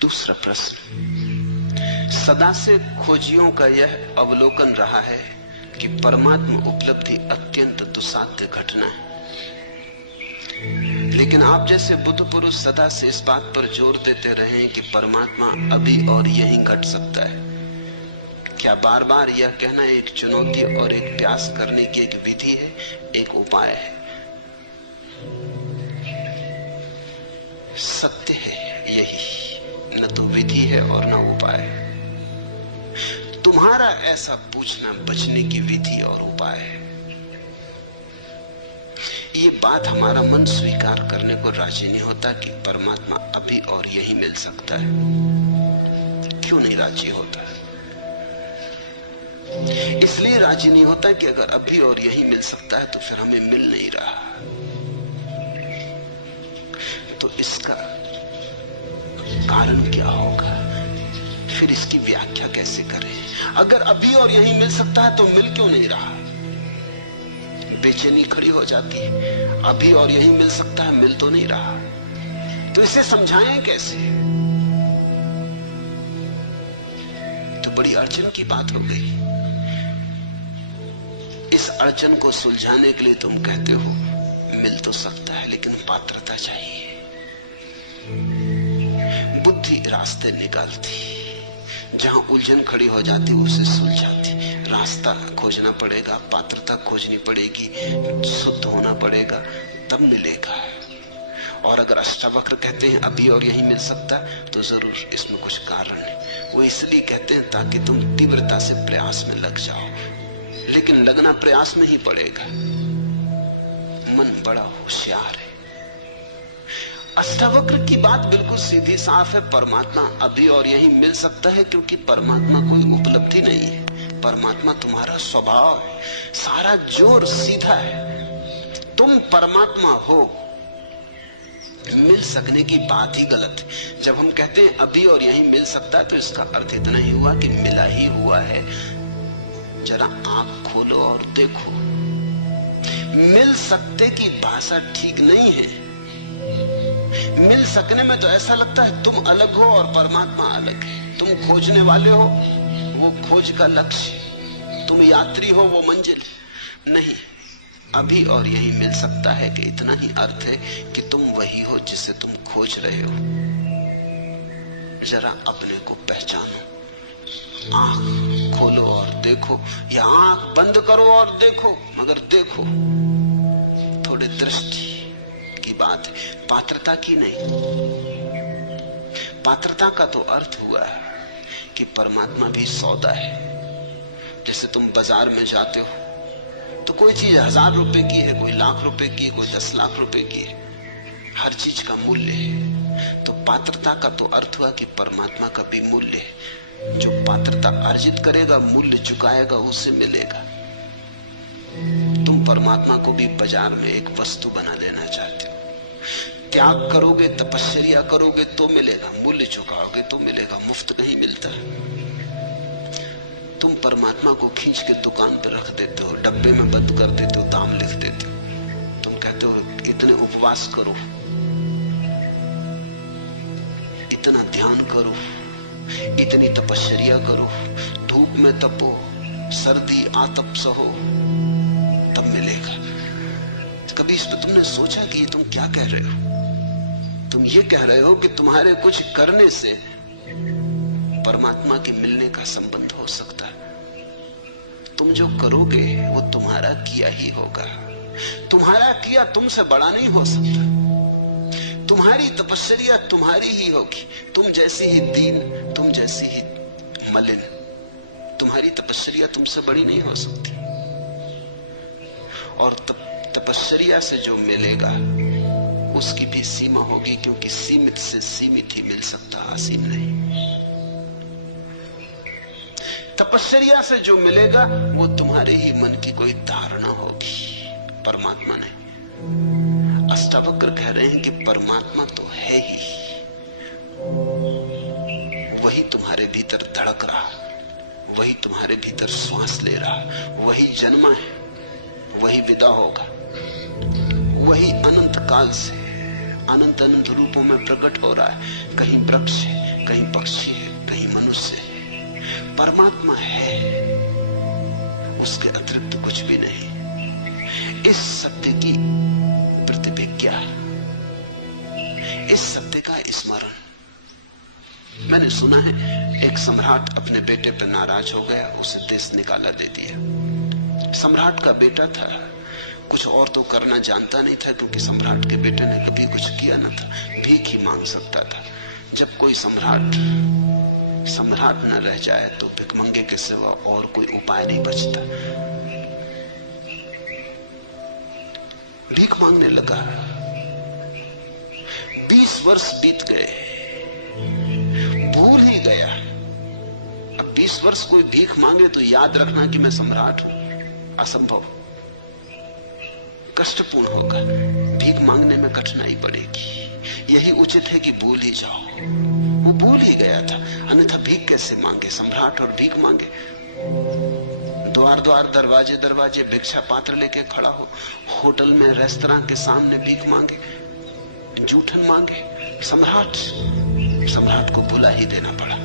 दूसरा प्रश्न, सदा से खोजियों का यह अवलोकन रहा है कि परमात्मा उपलब्धि अत्यंत दुस्साध्य घटना है, लेकिन आप जैसे बुद्ध पुरुष सदा से इस बात पर जोर देते रहे हैं कि परमात्मा अभी और यहीं घट सकता है। क्या बार बार यह कहना एक चुनौती और एक प्रयास करने की एक विधि है, एक उपाय है? सत्य है यही, न तो विधि है और न उपाय। तुम्हारा ऐसा पूछना बचने की विधि और उपाय है। ये बात हमारा मन स्वीकार करने को राजी नहीं होता कि परमात्मा अभी और यही मिल सकता है। क्यों नहीं राजी होता? इसलिए राजी नहीं होता कि अगर अभी और यही मिल सकता है तो फिर हमें मिल नहीं रहा। तो इसका कारण क्या होगा? फिर इसकी व्याख्या कैसे करें? अगर अभी और यही मिल सकता है तो मिल क्यों नहीं रहा? बेचैनी खड़ी हो जाती है। अभी और यही मिल सकता है, मिल तो नहीं रहा, तो इसे समझाएं कैसे? तो बड़ी अड़चन की बात हो गई। इस अड़चन को सुलझाने के लिए तुम कहते हो मिल तो सकता है, लेकिन पात्रता चाहिए। बुद्धि रास्ते निकालती, जहां उलझन खड़ी हो जाती उसे सुलझाती। रास्ता खोजना पड़ेगा, पात्रता खोजनी पड़ेगी, शुद्ध होना पड़ेगा, तब मिलेगा। और अगर अष्टावक्र कहते हैं अभी और यही मिल सकता है तो जरूर इसमें कुछ कारण है। वो इसलिए कहते हैं ताकि तुम तीव्रता से प्रयास में लग जाओ, लेकिन लगना प्रयास में ही पड़ेगा। मन बड़ा होशियार है। अष्टावक्र की बात बिल्कुल सीधी साफ है। परमात्मा अभी और यही मिल सकता है क्योंकि परमात्मा कोई उपलब्धि नहीं है। परमात्मा तुम्हारा स्वभाव है, सारा जोर सीधा है। तुम परमात्मा हो, मिल सकने की बात ही गलत है। जब हम कहते हैं अभी और यही मिल सकता है तो इसका अर्थ इतना ही हुआ कि मिला ही हुआ है। जरा आंख खोलो और देखो। मिल सकते की भाषा ठीक नहीं है। मिल सकने में तो ऐसा लगता है तुम अलग हो और परमात्मा अलग है। तुम खोजने वाले हो, वो खोज का लक्ष्य, तुम यात्री हो, वो मंजिल नहीं। अभी और यही मिल सकता है कि इतना ही अर्थ है कि तुम वही हो जिसे तुम खोज रहे हो। जरा अपने को पहचानो, आंख खोलो और देखो, या आंख बंद करो और देखो, मगर देखो। थोड़ी दृष्टि की बात है, पात्रता की नहीं। पात्रता का तो अर्थ हुआ है कि परमात्मा भी सौदा है। जैसे तुम बाजार में जाते हो तो कोई चीज 1000 रुपए की है, कोई लाख रुपए की है, कोई 10 लाख रुपए की है। हर चीज का मूल्य है। तो पात्रता का तो अर्थ हुआ कि परमात्मा का भी मूल्य है। जो पात्रता अर्जित करेगा, मूल्य चुकाएगा, उसे मिलेगा। तुम परमात्मा को भी बाजार में एक वस्तु बना लेना चाहते हो। त्याग करोगे, तपस्या करोगे तो मिलेगा, मूल्य चुकाओगे तो मिलेगा। मुफ्त नहीं मिलता। तुम परमात्मा को खींच के दुकान पर रख देते हो, डब्बे में बंद कर देते हो, दाम लिख देते हो। तुम कहते हो इतने उपवास करो, इतना ध्यान करो, इतनी तपस्या करो, धूप में तपो, सर्दी आतप सहो, तब मिलेगा। तो कभी इस पर तुमने सोचा कि ये तुम क्या कह रहे हो? तुम ये कह रहे हो कि तुम्हारे कुछ करने से परमात्मा के मिलने का संबंध हो सकता है। तुम जो करोगे वो तुम्हारा किया ही होगा। तुम्हारा किया तुमसे बड़ा नहीं हो सकता। तुम्हारी तपस्या तुम्हारी ही होगी। तुम जैसी ही दीन, तुम जैसी ही मलिन, तुम्हारी तपस्या तुमसे बड़ी नहीं हो सकती। और तपस्या से जो मिलेगा उसकी भी सीमा होगी, क्योंकि सीमित से सीमित ही मिल सकता, असीम नहीं। तपस्या से जो मिलेगा वो तुम्हारे ही मन की कोई धारणा होगी, परमात्मा नहीं। अष्टावक्र कह रहे हैं कि परमात्मा तो है ही, वही तुम्हारे भीतर धड़क रहा, वही तुम्हारे भीतर श्वास ले रहा, वही जन्मा है, वही विदा होगा, वही अनंत काल से अनंत अनंत रूपों में प्रकट हो रहा है। कहीं वृक्ष है, कहीं पक्षी है, कहीं मनुष्य है। परमात्मा है, उसके अतिरिक्त कुछ भी नहीं। इस सत्य की प्रतिभिज्ञा, इस सत्य का स्मरण। मैंने सुना है एक सम्राट अपने बेटे पर नाराज हो गया, उसे देश निकाला दे दिया। सम्राट का बेटा था, कुछ और तो करना जानता नहीं था, क्योंकि सम्राट के बेटे ने कभी कुछ किया न था, भीख ही मांग सकता था। जब कोई सम्राट न रह जाए तो भिखमंगे के सिवा और कोई उपाय नहीं बचता। भीख मांगने लगा। 20 वर्ष बीत गए, भूल ही गया। अब 20 वर्ष कोई भीख मांगे तो याद रखना कि मैं सम्राट हूं, असंभव, कष्टपूर्ण होगा। भीख मांगने में कठिनाई पड़ेगी। यही उचित है कि भूल ही जाओ। वो भूल ही गया था, अन्यथा भीख कैसे मांगे? सम्राट और भीख मांगे। द्वार द्वार, दरवाजे दरवाजे भिक्षा पात्र लेके खड़ा हो, होटल में, रेस्तरां के सामने भीख मांगे, जूठन मांगे। सम्राट को बुला ही देना पड़ा,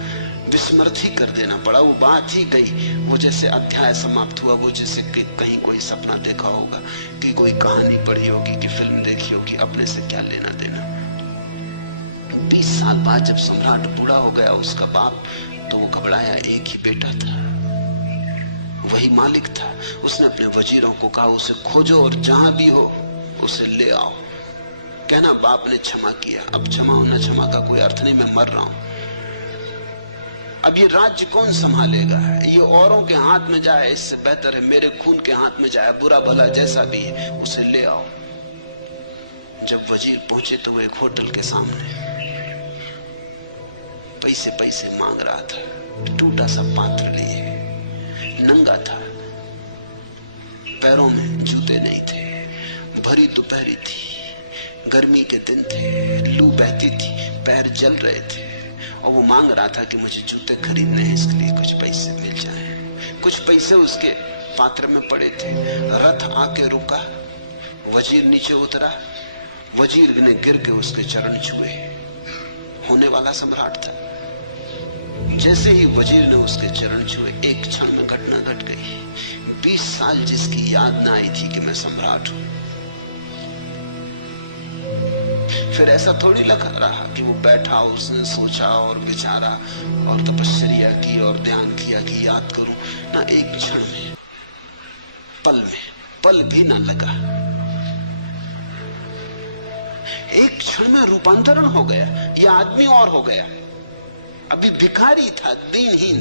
विस्मृत ही कर देना पड़ा। वो बात ही गई। वो जैसे अध्याय समाप्त हुआ, वो जैसे कहीं कोई सपना देखा होगा, कि कोई कहानी पढ़ी होगी, कि फिल्म देखी होगी, अपने से क्या लेना देना। 20 साल बाद जब सम्राट बूढ़ा हो गया, उसका बाप, तो वो घबराया। एक ही बेटा था, वही मालिक था। उसने अपने वजीरों को कहा, उसे खोजो और जहां भी हो उसे ले आओ। कहना बाप ने क्षमा किया। अब क्षमा होना क्षमा का कोई अर्थ नहीं, मैं मर रहा हूं। अब ये राज्य कौन संभालेगा? ये औरों के हाथ में जाए, इससे बेहतर है मेरे खून के हाथ में जाए। बुरा भला जैसा भी है, उसे ले आओ। जब वजीर पहुंचे तो वो एक होटल के सामने पैसे मांग रहा था। टूटा सा पात्र लिए, नंगा था, पैरों में जूते नहीं थे, भरी दोपहरी थी, गर्मी के दिन थे, लू बहती थी, पैर जल रहे थे, और वो मांग रहा था कि मुझे जूते खरीदने हैं, इसके लिए कुछ पैसे मिल जाएं। कुछ पैसे उसके पात्र में पड़े थे। रथ आके रुका, वजीर नीचे उतरा, वजीर ने गिर के उसके चरण छुए। होने वाला सम्राट था। जैसे ही वजीर ने उसके चरण छुए, एक क्षण में घटना घट गई। 20 साल जिसकी याद न आई थी कि मैं सम्राट हूं। फिर ऐसा थोड़ी लग रहा कि वो बैठा, उसने सोचा और विचारा और तपस्या की और ध्यान किया कि याद करूं ना। एक क्षण में, पल भी ना लगा। एक क्षण में रूपांतरण हो गया। यह आदमी और हो गया। अभी भिखारी था, दीनहीन,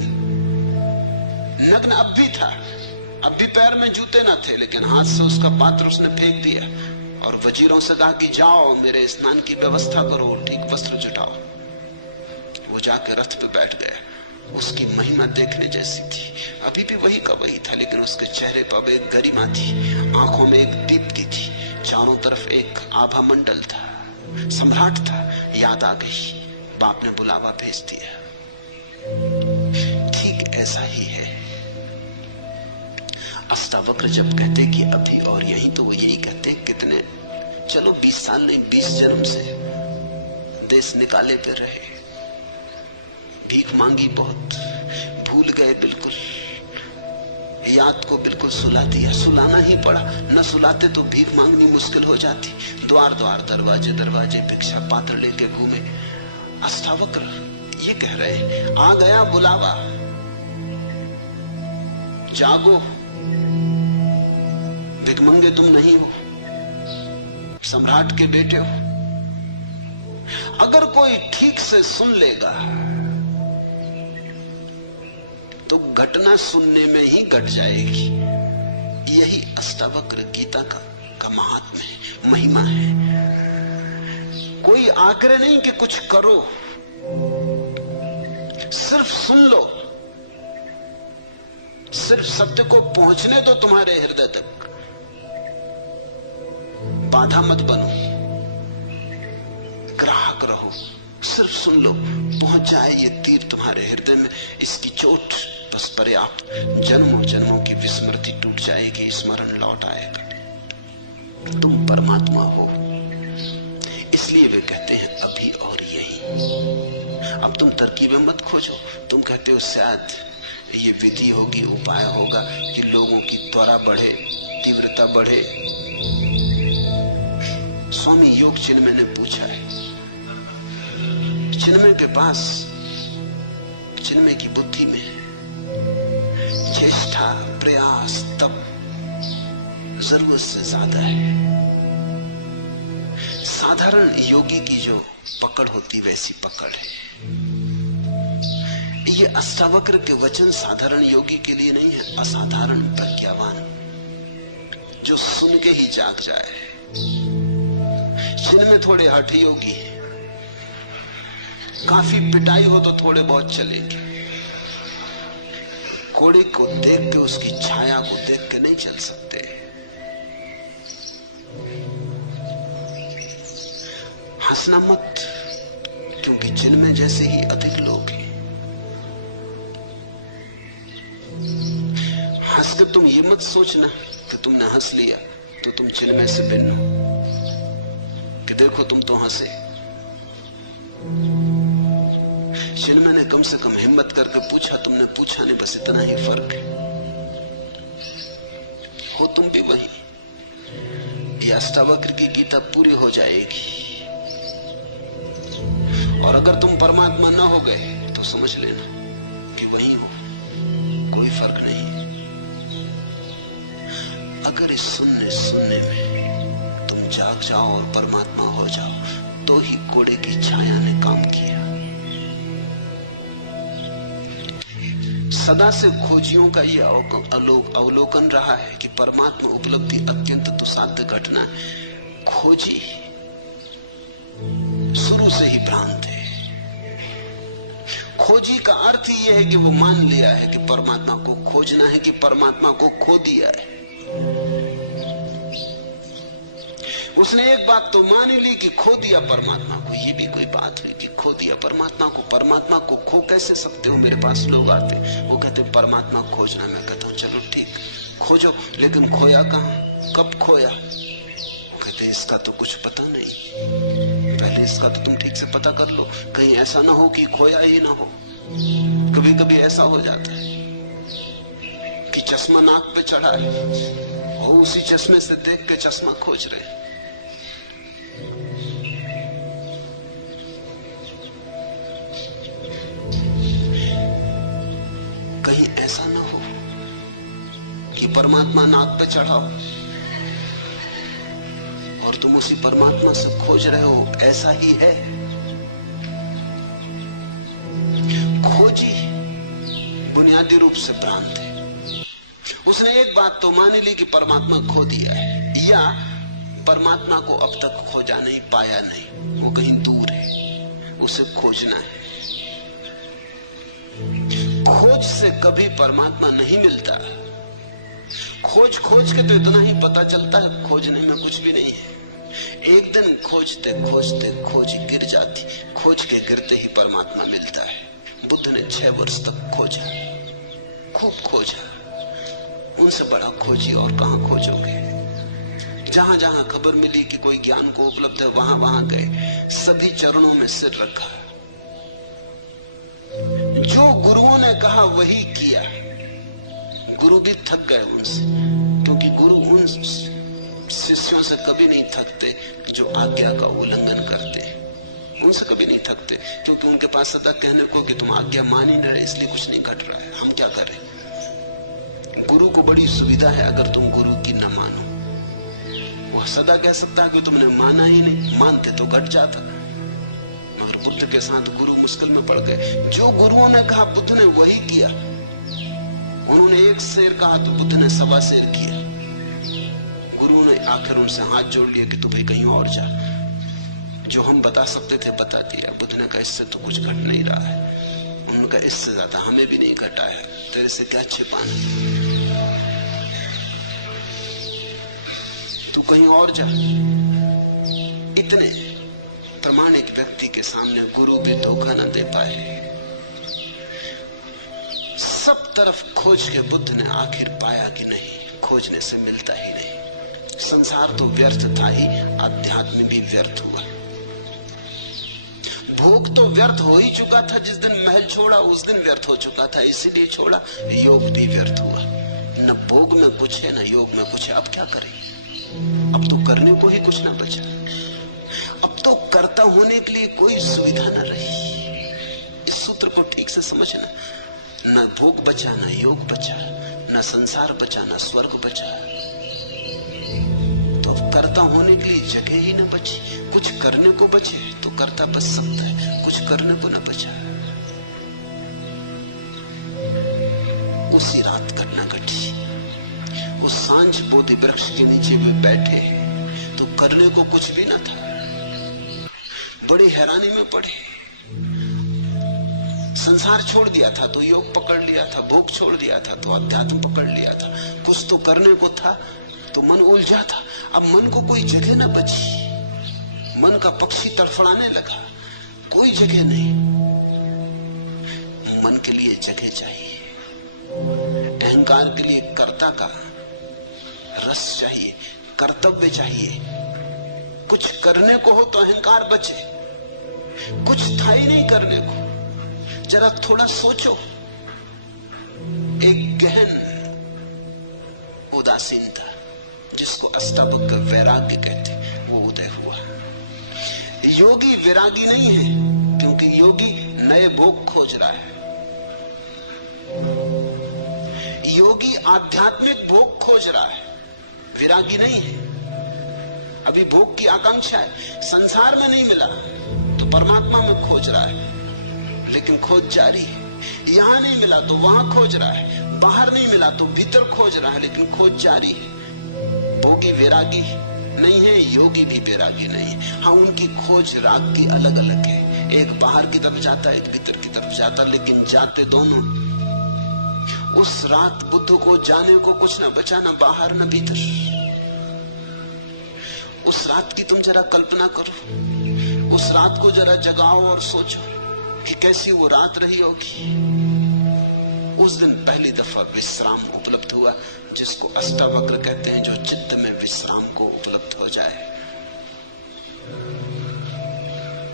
नग्न अब भी था। अब भी पैर में जूते ना थे, लेकिन हाथ से उसका पात्र उसने फेंक दिया और वजीरों से कहा कि जाओ मेरे स्नान की व्यवस्था करो, ठीक वस्त्र जुटाओ। वो जाके रथ पे बैठ गया। उसकी महिमा देखने जैसी थी। अभी भी वही का वही था, लेकिन उसके चेहरे पर एक गरिमा थी, आंखों में एक दीप्ति थी, चारों तरफ एक आभा मंडल था। सम्राट था। याद आ गई, बाप ने बुलावा भेज दिया। ठीक ऐसा ही है। अष्टावक्र जब कहते कि अभी और यहीं, तो वो यही कहते कितने, चलो 20 साल नहीं, 20 जन्म से देश निकाले पे रहे, भीख मांगी बहुत, भूल गए बिल्कुल, याद को बिल्कुल सुला दिया, सुलाना ही पड़ा। न सुलाते तो भीख मांगनी मुश्किल हो जाती। द्वार द्वार, दरवाजे दरवाजे भिक्षा पात्र लेके घूमे। अष्टावक्र ये कह रहे, आ गया बुलावा, जागो, भिखमंगे तुम नहीं हो, सम्राट के बेटे हो। अगर कोई ठीक से सुन लेगा तो घटना सुनने में ही घट जाएगी। यही अष्टावक्र गीता का महात्म्य है, महिमा है। कोई आग्रह नहीं कि कुछ करो, सिर्फ सुन लो, सिर्फ सत्य को पहुंचने दो तुम्हारे हृदय तक। बाधा मत बनो, ग्राहक रहो, सिर्फ सुन लो, पहुंच जाए ये तीर तुम्हारे हृदय में, इसकी चोट बस पर्याप्त। जन्मों जन्मों की विस्मृति टूट जाएगी, स्मरण लौट आएगा। तुम परमात्मा हो, इसलिए वे कहते हैं अभी और यही। अब तुम तरकीबें मत खोजो, तुम कहते हो शायद ये विधि होगी, उपाय होगा कि लोगों की त्वरा बढ़े, तीव्रता बढ़े। स्वामी योग चिन्मय ने पूछा है, चिन्मय के पास, चिन्मय की बुद्धि में चेष्टा, प्रयास, तप जरूरत से ज्यादा है। साधारण योगी की जो पकड़ होती वैसी पकड़ है। ये अष्टावक्र के वचन साधारण योगी के लिए नहीं है, असाधारण प्रज्ञावान जो सुन के ही जाग जाए। जिनमें थोड़े हठ योगी है, काफी पिटाई हो तो थोड़े बहुत चलेगी, घोड़े को देख के, उसकी छाया को देख के नहीं चल सकते। हंसना मत, क्योंकि जिनमें जैसे ही अधिक लोग हैं। हंस के तुम ये मत सोचना कि तुमने हंस लिया तो तुम चिन्मय से भिन्न हो, कि देखो तुम तो हंसे। चिन्मय ने कम से कम हिम्मत करके पूछा, तुमने पूछा नहीं, बस इतना ही फर्क है। हो तुम भी वही। ये अष्टावक्र की गीता पूरी हो जाएगी, और अगर तुम परमात्मा न हो गए तो समझ लेना कि वही हो, कोई फर्क नहीं। अगर इस सुनने में तुम जाग जाओ और परमात्मा हो जाओ तो ही घोड़े की छाया ने काम किया। सदा से खोजियों का यह अवलोकन रहा है कि परमात्मा उपलब्धि अत्यंत दुस्साध्य घटना है। खोजी शुरू से ही भ्रांत है। खोजी का अर्थ ही यह है कि वो मान लिया है कि परमात्मा को खोजना है, कि परमात्मा को खो दिया है। उसने एक बात तो मान ही ली कि खो दिया परमात्मा को। ये भी कोई बात हुई कि खो दिया परमात्मा को? परमात्मा को खो कैसे सकते हो? मेरे पास लोग आते, वो कहते परमात्मा खोजना। मैं कहता हूँ चलो ठीक, खोजो, लेकिन खोया कहाँ, कब खोया? वो कहते इसका तो कुछ पता नहीं, पहले इसका तो तुम ठीक से पता कर लो, कहीं ऐसा ना हो कि खोया ही ना हो। कभी कभी ऐसा हो जाता है कि चश्मा नाक पे चढ़ा है और उसी चश्मे से देख के चश्मा खोज रहे। कहीं ऐसा ना हो कि परमात्मा नाक पे चढ़ा हो और तुम उसी परमात्मा से खोज रहे हो। ऐसा ही है। खोजी बुनियादी रूप से भ्रांत है। उसने एक बात तो मान ली कि परमात्मा खो दिया है, या परमात्मा को अब तक खोजा नहीं, पाया नहीं, वो कहीं दूर है, उसे खोजना है। खोज से कभी परमात्मा नहीं मिलता। खोज खोज के तो इतना ही पता चलता है, खोजने में कुछ भी नहीं है। एक दिन खोजते खोजते खोज गिर जाती, खोज के गिरते ही परमात्मा मिलता है। बुद्ध ने 6 वर्ष तक खोजा, खूब खोजा। उनसे बड़ा खोजी और कहां खोजोगे? जहां जहां खबर मिली कि कोई ज्ञान को उपलब्ध है, वहां वहां गए, सभी चरणों में सिर रखा। जो गुरुओं ने कहा वही किया। गुरु भी थक गए उनसे, क्योंकि गुरु उन शिष्यों से कभी नहीं थकते जो आज्ञा का उल्लंघन करते हैं। उनसे कभी नहीं थकते, क्योंकि उनके पास सदा कहने को कि तुम आज्ञा मान ही नहीं रहे, इसलिए कुछ नहीं घट रहा है, हम क्या करें। गुरु को बड़ी सुविधा है अगर तुम गुरु की न मानो। वह सदा कह सकता है कि तुमने माना ही नहीं, मानते तो घट जाता। मगर बुद्ध के साथ गुरु मुश्किल में पड़ गए। जो गुरुओं ने कहा बुद्ध ने वही किया। उन्होंने 1 शेर कहा तो बुद्ध ने 1.25 शेर किया। गुरु ने आखिर उनसे हाथ जोड़ लिया कि तू भाई कहीं और जा। जो हम बता सकते थे बता दिया। बुद्ध ने कहा इससे तो कुछ घट नहीं रहा है। उन्होंने कहा इससे ज्यादा हमें भी नहीं घटा है, तेरे से क्या छिपाना, तू कहीं और जा। इतने प्रामाणिक व्यक्ति के सामने गुरु भी धोखा न दे पाए। सब तरफ खोज के बुद्ध ने आखिर पाया कि नहीं, खोजने से मिलता ही नहीं। संसार तो व्यर्थ था ही, अध्यात्म भी व्यर्थ हुआ। भोग तो व्यर्थ हो ही चुका था। जिस दिन महल छोड़ा उस दिन व्यर्थ हो चुका था, इसीलिए छोड़ा। योग भी व्यर्थ हुआ, न भोग में कुछ है न योग में कुछ है। अब क्या करें? अब तो करने को ही कुछ ना बचा। अब तो कर्ता होने के लिए कोई सुविधा न रही। इस सूत्र को ठीक से समझना। न भोग बचा, न योग बचा, न संसार बचा, न स्वर्ग बचा। तो कर्ता होने के लिए जगह ही न बची। कुछ करने को बचे तो कर्ता बच सकता है, कुछ करने को न बचा। उसी रात घटना घटी। उस सांझ बोधि वृक्ष के नीचे वे बैठे तो करने को कुछ भी न था। बड़ी हैरानी में पड़े। संसार छोड़ दिया था तो योग पकड़ लिया था, भोग छोड़ दिया था तो अध्यात्म पकड़ लिया था। कुछ तो करने को था तो मन उलझा था। अब मन को कोई जगह न बची। मन का पक्षी तड़फड़ाने लगा, कोई जगह नहीं। मन के लिए जगह चाहिए, अहंकार के लिए कर्ता का रस चाहिए, कर्तव्य चाहिए। कुछ करने को हो तो अहंकार बचे। कुछ था ही नहीं करने को। जरा थोड़ा सोचो। एक गहन उदासीनता जिसको अष्टावक्र वैराग्य कहते, वो उदय हुआ। योगी विरागी नहीं है, क्योंकि योगी नए भोग खोज रहा है। योगी आध्यात्मिक भोग खोज रहा है, विरागी नहीं है। अभी भोग की आकांक्षा है। संसार में नहीं मिला तो परमात्मा में खोज रहा है, लेकिन खोज जारी है। यहां नहीं मिला तो वहां खोज रहा है, बाहर नहीं मिला तो भीतर खोज रहा है, लेकिन खोज जारी है। भोगी विरागी नहीं है, योगी भी वैरागी नहीं है। हाँ, उनकी खोज राग की अलग अलग है। एक बाहर की तरफ जाता है, एक भीतर की तरफ जाता, लेकिन जाते दोनों। उस रात बुद्ध को जाने को कुछ न बचा, न बाहर न भीतर। उस रात की तुम जरा कल्पना करो। उस रात को जरा जगाओ और सोचो कि कैसी वो रात रही होगी। उस दिन पहली दफा विश्राम उपलब्ध हुआ, जिसको अष्टावक्र कहते हैं, जो चित्त में विश्राम को उपलब्ध हो जाए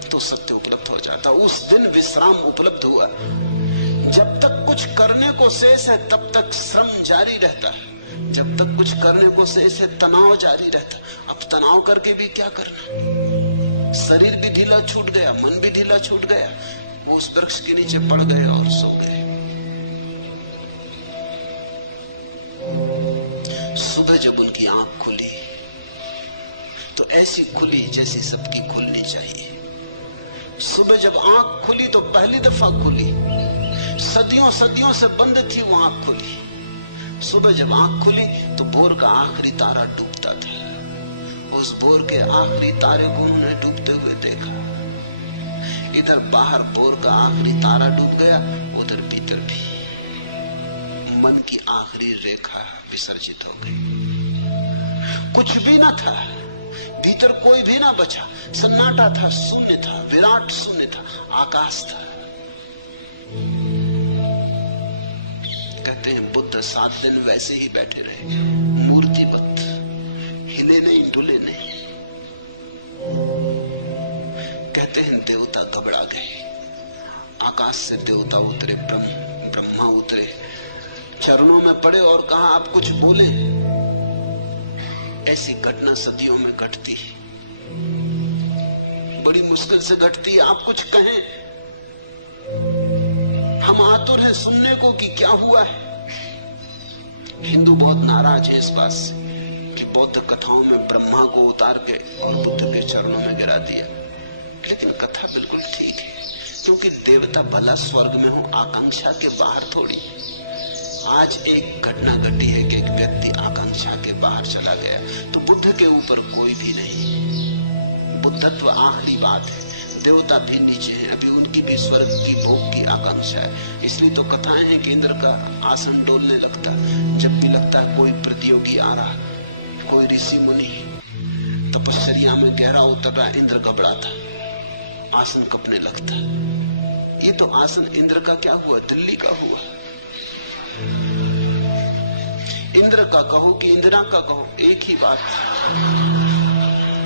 तो सत्य उपलब्ध हो जाता। उस दिन विश्राम उपलब्ध हुआ। जब तक कुछ करने को शेष है तब तक श्रम जारी रहता है। जब तक कुछ करने को शेष है तनाव जारी रहता। अब तनाव करके भी क्या करना? शरीर भी ढीला छूट गया, मन भी ढीला छूट गया। वो उस वृक्ष के नीचे पड़ गए और सो गए। सुबह जब उनकी आंख खुली तो ऐसी खुली जैसी सबकी खुलनी चाहिए। सुबह जब आंख खुली तो पहली दफा खुली। सदियों सदियों से बंद थी वो आंख खुली। सुबह जब आंख खुली तो भोर का आखिरी तारा डूबता था। उस भोर के आखिरी तारे को उन्होंने डूबते हुए देखा। इधर बाहर भोर का आखिरी तारा डूब गया, उधर भीतर भी मन की आखिरी रेखा विसर्जित हो गई। कुछ भी ना था, भीतर कोई भी ना बचा। सन्नाटा था, शून्य था, विराट शून्य था, आकाश था। कहते हैं बुद्ध 7 दिन वैसे ही बैठे रहे, मूर्तिवत, हिले नहीं, डुले नहीं। कहते हैं देवता घबरा गए। आकाश से देवता उतरे, ब्रह्मा उतरे, चरणों में पड़े और कहा आप कुछ बोले। ऐसी घटना सदियों में घटती है, बड़ी मुश्किल से घटती है। आप कुछ कहें, हम आतुर हैं सुनने को कि क्या हुआ है। हिंदू बहुत नाराज है इस बात से कि बौद्ध कथाओं में ब्रह्मा को उतार के और बुद्ध के चरणों में गिरा दिया। लेकिन कथा बिल्कुल ठीक है, क्योंकि देवता भला स्वर्ग में हो, आकांक्षा के बाहर थोड़ी। आज एक घटना घटी है कि एक व्यक्ति आकांक्षा के बाहर चला गया, तो बुद्ध के ऊपर कोई भी नहीं। बुद्धत्व आखिरी बात है। देवता भी नीचे हैं, अभी उनकी भी स्वर्ग की भोग की आकांक्षा है। इसलिए तो कथाएं हैं कि इंद्र का आसन डोलने लगता जब भी लगता है कोई प्रतियोगी आ रहा, कोई ऋषि मुनि तपस्या में गहरा उतर रहा, इंद्र घबराता, आसन कपने लगता। ये तो आसन इंद्र का क्या हुआ, दिल्ली का हुआ। इंद्र का कहो कि इंदिरा का कहो, एक ही बात,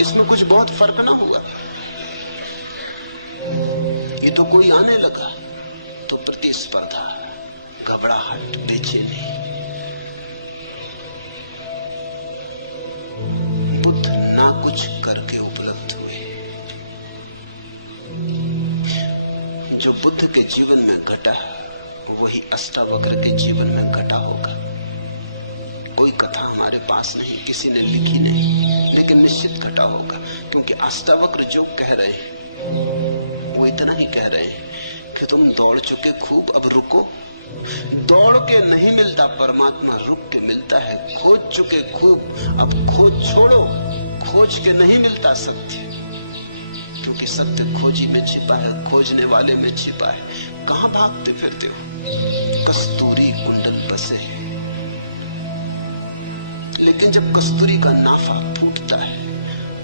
इसमें कुछ बहुत फर्क ना हुआ। कोई आने लगा तो प्रतिस्पर्धा, घबराहट, बेचैनी। बुद्ध ना कुछ करके उपलब्ध हुए। जो बुद्ध के जीवन में घटा वही अष्टावक्र के जीवन में घटा होगा। कोई कथा हमारे पास नहीं, किसी ने लिखी नहीं, लेकिन निश्चित घटा होगा। क्योंकि अष्टावक्र जो कह रहे हैं वो इतना ही कह रहे हैं कि तुम दौड़ चुके खूब, अब रुको। दौड़ के नहीं मिलता परमात्मा, रुक के मिलता है। खोज चुके खूब, अब खोज छोड़ो। खोज के नहीं मिलता सत्य, क्योंकि सत्य खोजी में छिपा है, खोजने वाले में छिपा है। कहां भागते फिरते हो? कस्तूरी कुंडल बसे। लेकिन जब कस्तूरी का नाफा फूटता है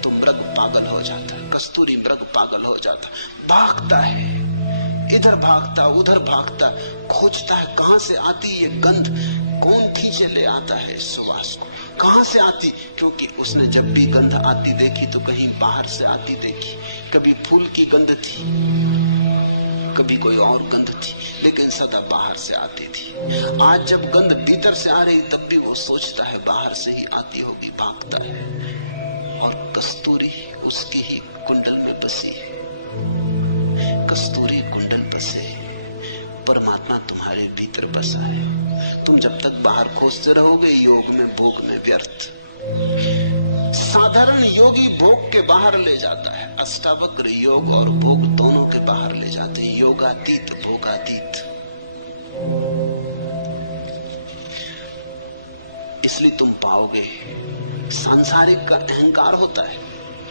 तो मृग पागल हो जाता है। कस्तूरी मृग पागल हो जाता है, भागता है, इधर भागता उधर भागता, खोजता है कहां से आती ये गंध, कौन खींचे ले आता है सुवास को, कहां से आती। क्योंकि उसने जब भी गंध आती देखी तो कहीं बाहर से आती देखी। कभी फूल की गंध थी, कभी कोई और गंध थी, लेकिन सदा बाहर से आती थी। आज जब गंध भीतर से आ रही तब भी वो सोचता है बाहर से ही आती होगी, भागता है। और कस्तूरी उसकी ही कुंडल में बसी है। कस्तूरी कुंडल बसे, परमात्मा तुम्हारे भीतर बसा है। तुम जब तक बाहर खोजते रहोगे योग में भोग में व्यर्थ। साधारण योगी भोग के बाहर ले जाता है, अष्टावक्र योग और भोग दोनों के बाहर ले जाते हैं। योगातीत भोगातीत। इसलिए तुम पाओगे सांसारिक का अहंकार होता है।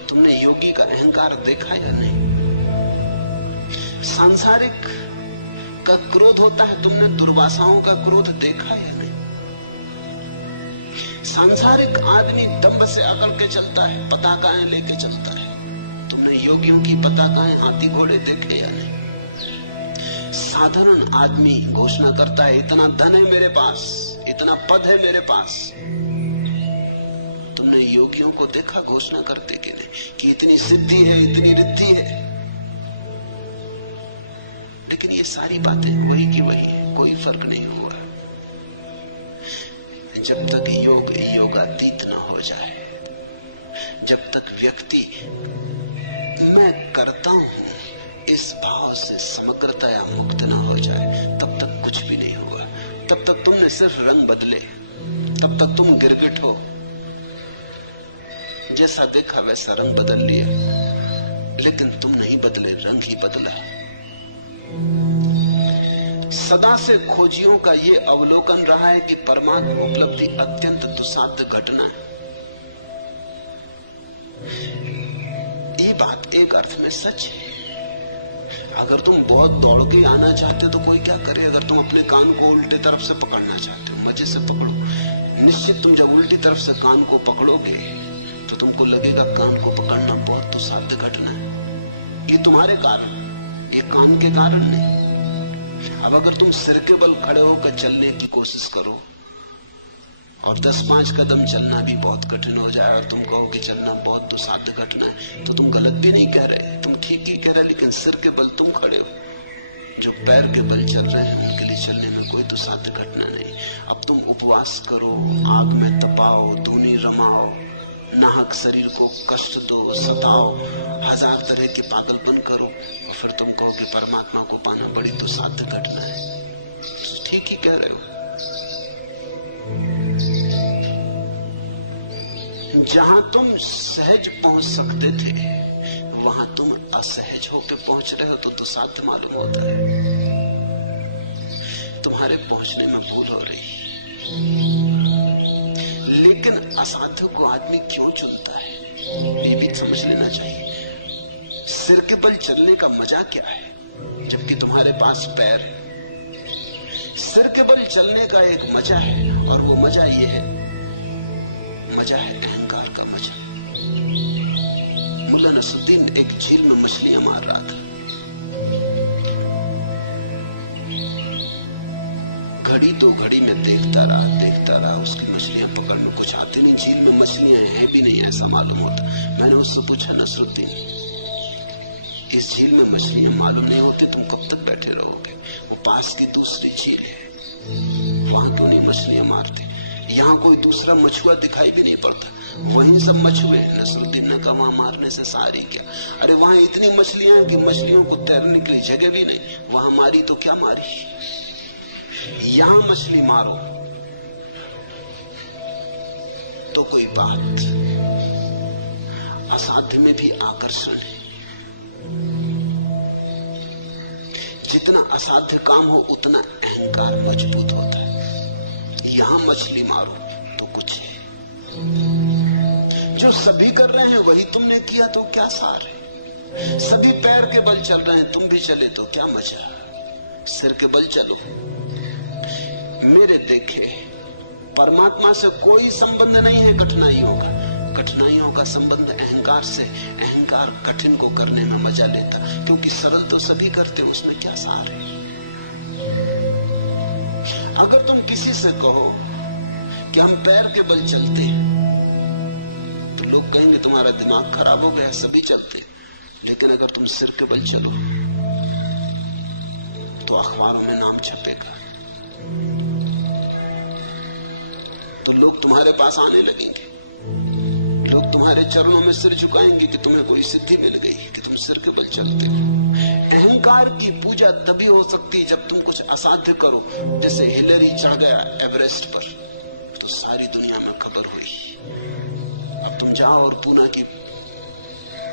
तुमने योगी का अहंकार देखा या नहीं? सांसारिक का क्रोध होता है, तुमने दुर्वासाओं का क्रोध देखा या नहीं? सांसारिक आदमी दंभ से अकड़ के चलता है, पताकाएं लेके चलता है। तुमने योगियों की पताकाएं, हाथी घोड़े देखे या नहीं? साधारण आदमी घोषणा करता है इतना धन है मेरे पास, इतना पद है मेरे पास। तुमने योगियों को देखा घोषणा करते कि नहीं कि इतनी सिद्धि है, इतनी रिद्धि है। लेकिन ये सारी बातें वही की वही है, कोई फर्क नहीं हुआ। जब तक योग योगातीत न हो जाए, जब तक व्यक्ति मैं करता हूं इस भाव से समग्रतया मुक्त न हो जाए, तब तक कुछ भी नहीं हुआ। तब तक तुमने सिर्फ रंग बदले, तब तक तुम गिरगिट हो, जैसा देखा वैसा रंग बदल लिया, लेकिन तुम नहीं बदले, रंग ही बदला। सदा से खोजियों का ये अवलोकन रहा है कि परमात्मा उपलब्धि अत्यंत दुस्साध्य घटना है। ये बात एक अर्थ में सच है। अगर तुम बहुत दौड़ के आना चाहते हो तो कोई क्या करे। अगर तुम अपने कान को उल्टे तरफ से पकड़ना चाहते हो, मजे से पकड़ो। निश्चित तुम जब उल्टी तरफ से कान को पकड़ोगे तो तुमको लगेगा कान को पकड़ना बहुत दुस्साध्य घटना है। ये तुम्हारे कारण, ये कान के कारण नहीं। अब अगर तुम सिर के बल खड़े होकर चलने की कोशिश करो और 10-5 कदम चलना भी बहुत कठिन हो जाए और तुम कहो कि चलना बहुत दुस्साध्य घटना है, तो तुम गलत भी नहीं कह रहे, तुम ठीक ही कह रहे। लेकिन सिर के बल तुम खड़े हो, जो पैर के बल चल रहे हैं उनके लिए चलने में कोई दुस्साध्य घटना नहीं। अब तुम उपवास करो, आग में तपाओ, धूनी रमाओ, नाहक शरीर को कष्ट दो, सताओ, 1000 तरह के पागलपन करो, और फिर तुम कहो कि परमात्मा को पाना बड़ी दुस्साध्य घटना है। ठीक ही कह रहे हो। जहां तुम सहज पहुंच सकते थे वहां तुम असहज होकर पहुंच रहे हो तो दुस्साध्य मालूम होता है। तुम्हारे पहुंचने में भूल हो रही। लेकिन असाध्य को आदमी क्यों चुनता है, ये भी समझ लेना चाहिए। सिर के बल चलने का मजा क्या है जबकि तुम्हारे पास पैर। सिर के बल चलने का एक मजा है, और वो मजा ये है, मजा है अहंकार का मजा। मुल्ला नसरुद्दीन एक झील में मछलियां मार रहा था। घड़ी तो घड़ी में देखता रहा, उसकी मछलियां पकड़ने कुछ आते नहीं, झील में मछलियां हैं भी नहीं ऐसा मालूम होता। मैंने उससे पूछा, नसरुद्दीन इस झील में मछलियां मालूम नहीं होती, तुम कब तक बैठे रहोगे? वो पास की दूसरी झील है, वहां क्यों नहीं मछलियां मारते? यहाँ कोई दूसरा मछुआ दिखाई भी नहीं पड़ता, वहीं सब मछुए। नसरुद्दीन ने कहा वहां मारने से सारी क्या? अरे वहां इतनी मछलियां हैं कि मछलियों को तैरने के लिए जगह भी नहीं, वहां मारी तो क्या मारी। यहां मछली मारो तो कोई बात। असाध्य में भी आकर्षण है। जितना असाध्य काम हो उतना अहंकार मजबूत होता है। यहां मछली मारो तो कुछ है, जो सभी कर रहे हैं वही तुमने किया तो क्या सार है? सभी पैर के बल चल रहे हैं, तुम भी चले तो क्या मजा? सिर के बल चलो। मेरे देखे परमात्मा से कोई संबंध नहीं है कठिनाइयों का। कठिनाइयों का संबंध अहंकार से। अहंकार कठिन को करने में मजा लेता, क्योंकि सरल तो सभी करते, उसमें क्या सार है? अगर तुम किसी से कहो कि हम पैर के बल चलते हैं तो लोग कहेंगे तुम्हारा दिमाग खराब हो गया, सभी चलते। लेकिन अगर तुम सिर के बल चलो तो अखबारों में नाम छपेगा, तो लोग तुम्हारे पास आने लगेंगे, लोग तुम्हारे चरणों में सिर झुकाएंगे कि तुम्हें कोई सिद्धि मिल गई कि तुम सिर के बल चलते हो। अहंकार की पूजा तभी हो सकती है जब तुम कुछ असाध्य करो। जैसे हिलरी चढ़ गया एवरेस्ट पर तो सारी दुनिया में खबर हुई। अब तुम जाओ और पूना की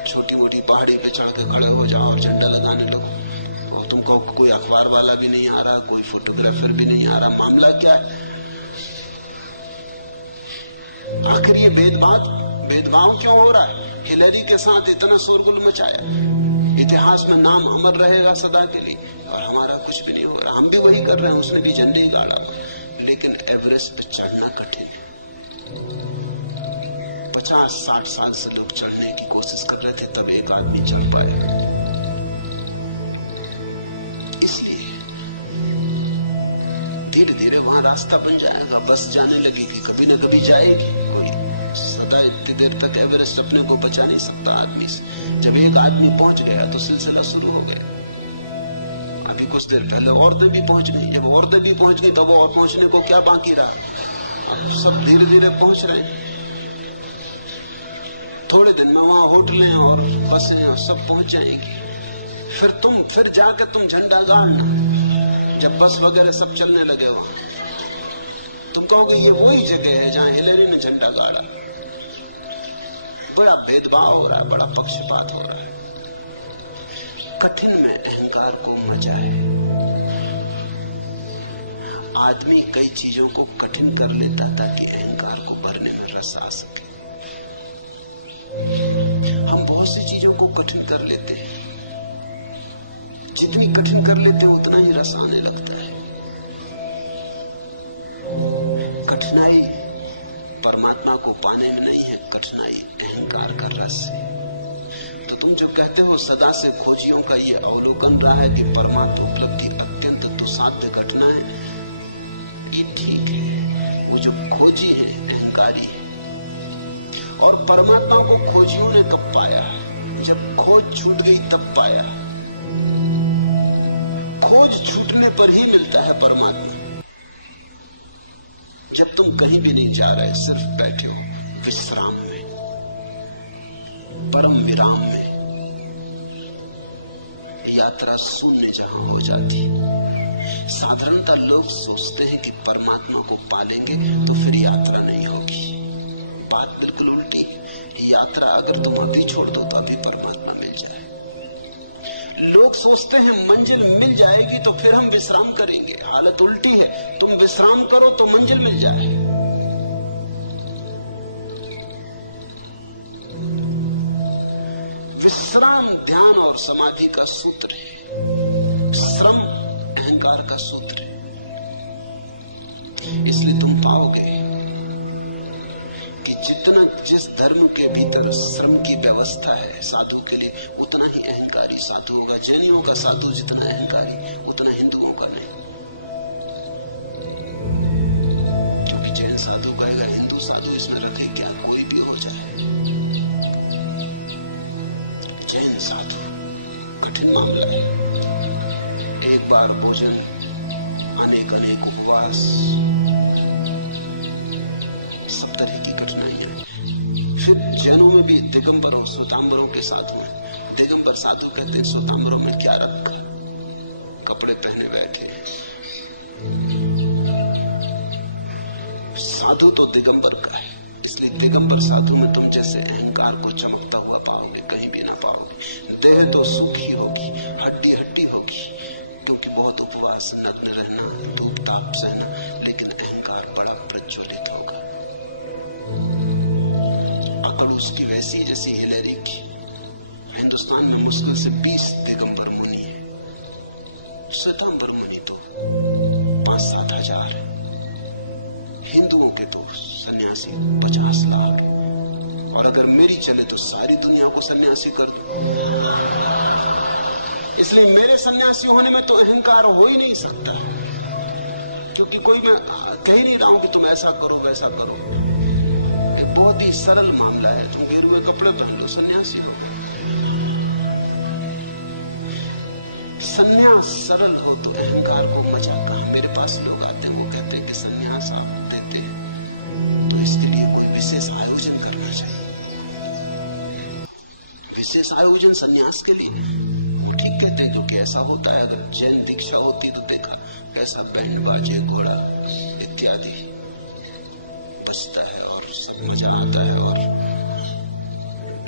छोटी मोटी पहाड़ी पे चढ़ के खड़े हो जाओ और झंडा लगाने लगो, और तुम कहो कोई अखबार वाला भी नहीं आ रहा, कोई फोटोग्राफर भी नहीं आ रहा, मामला क्या है? आखिर ये भेदभाव क्यों हो रहा है? हिलरी के साथ इतना शोरगुल मचाया, इतिहास में नाम अमर रहेगा सदा के लिए, और हमारा कुछ भी नहीं हो रहा। हम भी वही कर रहे हैं, उसने भी झंडे गाड़ा। लेकिन एवरेस्ट पे चढ़ना कठिन है। 50-60 साल से लोग चढ़ने की कोशिश कर रहे थे, तब एक आदमी चढ़ पाया। इसलिए धीरे धीरे वहां रास्ता बन जाएगा, बस जाने लगेगी, कभी न कभी जाएगी। कोई सदा इतनी देर तक एवरेस्ट अपने को बचा नहीं सकता आदमी से। जब एक आदमी पहुंच गया तो सिलसिला शुरू हो गया। अभी कुछ देर पहले औरतें भी पहुंच गई, जब औरतें भी पहुंच गई तब और पहुंचने को क्या बाकी रहा? अब सब धीरे धीरे पहुंच रहे हैं। थोड़े दिन में वहां होटलें और बसें और सब पहुंच जाएंगी। फिर जाकर तुम झंडा गाड़ना, जब बस वगैरह सब चलने लगे वहां, तुम कहोगे ये वही जगह है जहां हिलरी ने झंडा गाड़ा। बड़ा भेदभाव हो रहा है, बड़ा पक्षपात हो रहा है। कठिन में अहंकार को मजा है। आदमी कई चीजों को कठिन कर लेता ताकि अहंकार को भरने में रस आ सके। हम बहुत सी चीजों को कठिन कर लेते हैं, जितनी कठिन कर लेते हैं उतना ही रस आने लगता है। कठिनाई परमात्मा को पाने में नहीं है, कठिनाई अहंकार का रस है। तो तुम जो कहते हो सदा से खोजियों का ये अवलोकन रहा है कि परमात्मा उपलब्धि अत्यंत दुस्साध्य घटना है, ये ठीक है। वो जो खोजी है अहंकारी है। और परमात्मा को खोजियों ने कब पाया? जब खोज छूट गई तब पाया। खोज छूटने पर ही मिलता है परमात्मा। जब तुम कहीं भी नहीं जा रहे, सिर्फ बैठे हो विश्राम में, परम विराम में, यात्रा शून्य जहां हो जाती। साधारणतः लोग सोचते हैं कि परमात्मा को पालेंगे तो फिर यात्रा नहीं होगी। बात बिल्कुल उल्टी है। यात्रा अगर तुम अभी छोड़ दो तो अभी परमात्मा मिल जाए। लोग सोचते हैं मंजिल मिल जाएगी तो फिर हम विश्राम करेंगे। हालत उल्टी है, तुम विश्राम करो तो मंजिल मिल जाए। विश्राम ध्यान और समाधि का सूत्र है, श्रम अहंकार का सूत्र है। इसलिए तुम पाओगे कि जितना जिस धर्म के भीतर श्रम की व्यवस्था है साधु के लिए, उतना ही अहंकारी साधु होगा। जैनियों का साधु जितना अहंकारी, उतना हिंदुओं का नहीं। क्योंकि जैन साधु कहेगा हिंदू साधु इसमें रखे क्या, कोई भी हो जाए। जैन साधु बार भोजन, अनेक अनेक उपवास, सब तरह की कठिनाइयां। फिर जैनों में भी दिगंबरों श्वेतांबरों के साथ में, दिगंबर साधु कहते हैं श्वेतांबरों में क्या रखा, कपड़े पहने बैठे। साधु तो दिगंबर का है, इसलिए दिगंबर साधु में तुम जैसे अहंकार को चमकता हुआ पाओगे, कहीं भी ना पाओगे। देह तो सूखी होगी, हड्डी हड्डी होगी, क्योंकि बहुत उपवास, नग्न रहना, धूप ताप सहना, लेकिन अहंकार बड़ा प्रज्वलित होगा। अकड़ उसकी वैसी जैसी हिलेरी की। हिंदुस्तान में मुश्किल से 20 दिगंबर मुनि है, श्वेतांबर मुनि तो 5-7 हजार है। हिंदुओं के तो सन्यासी 50 लाख है। और अगर मेरी चले तो सारी दुनिया को सन्यासी कर दूं। इसलिए मेरे सन्यासी होने में तो अहंकार हो ही नहीं सकता, क्योंकि कोई मैं कह ही नहीं रहा हूं कि तुम ऐसा करो वैसा करो। एक बहुत ही सरल मामला है, तुम गेरुए कपड़े पहन लो, सन्यासी हो। सन्यास सरल हो तो अहंकार को मजा कहां। मेरे पास लोग आते हैं, वो कहते हैं कि सन्यास आप देते हैं तो इसके लिए कोई विशेष आयोजन करना चाहिए। विशेष आयोजन सन्यास के लिए वो ठीक कहते हैं, क्योंकि ऐसा होता है। अगर जैन दीक्षा होती तो देखा कैसा बैंड बाजे, घोड़ा इत्यादि बजता है और सब मजा आता है और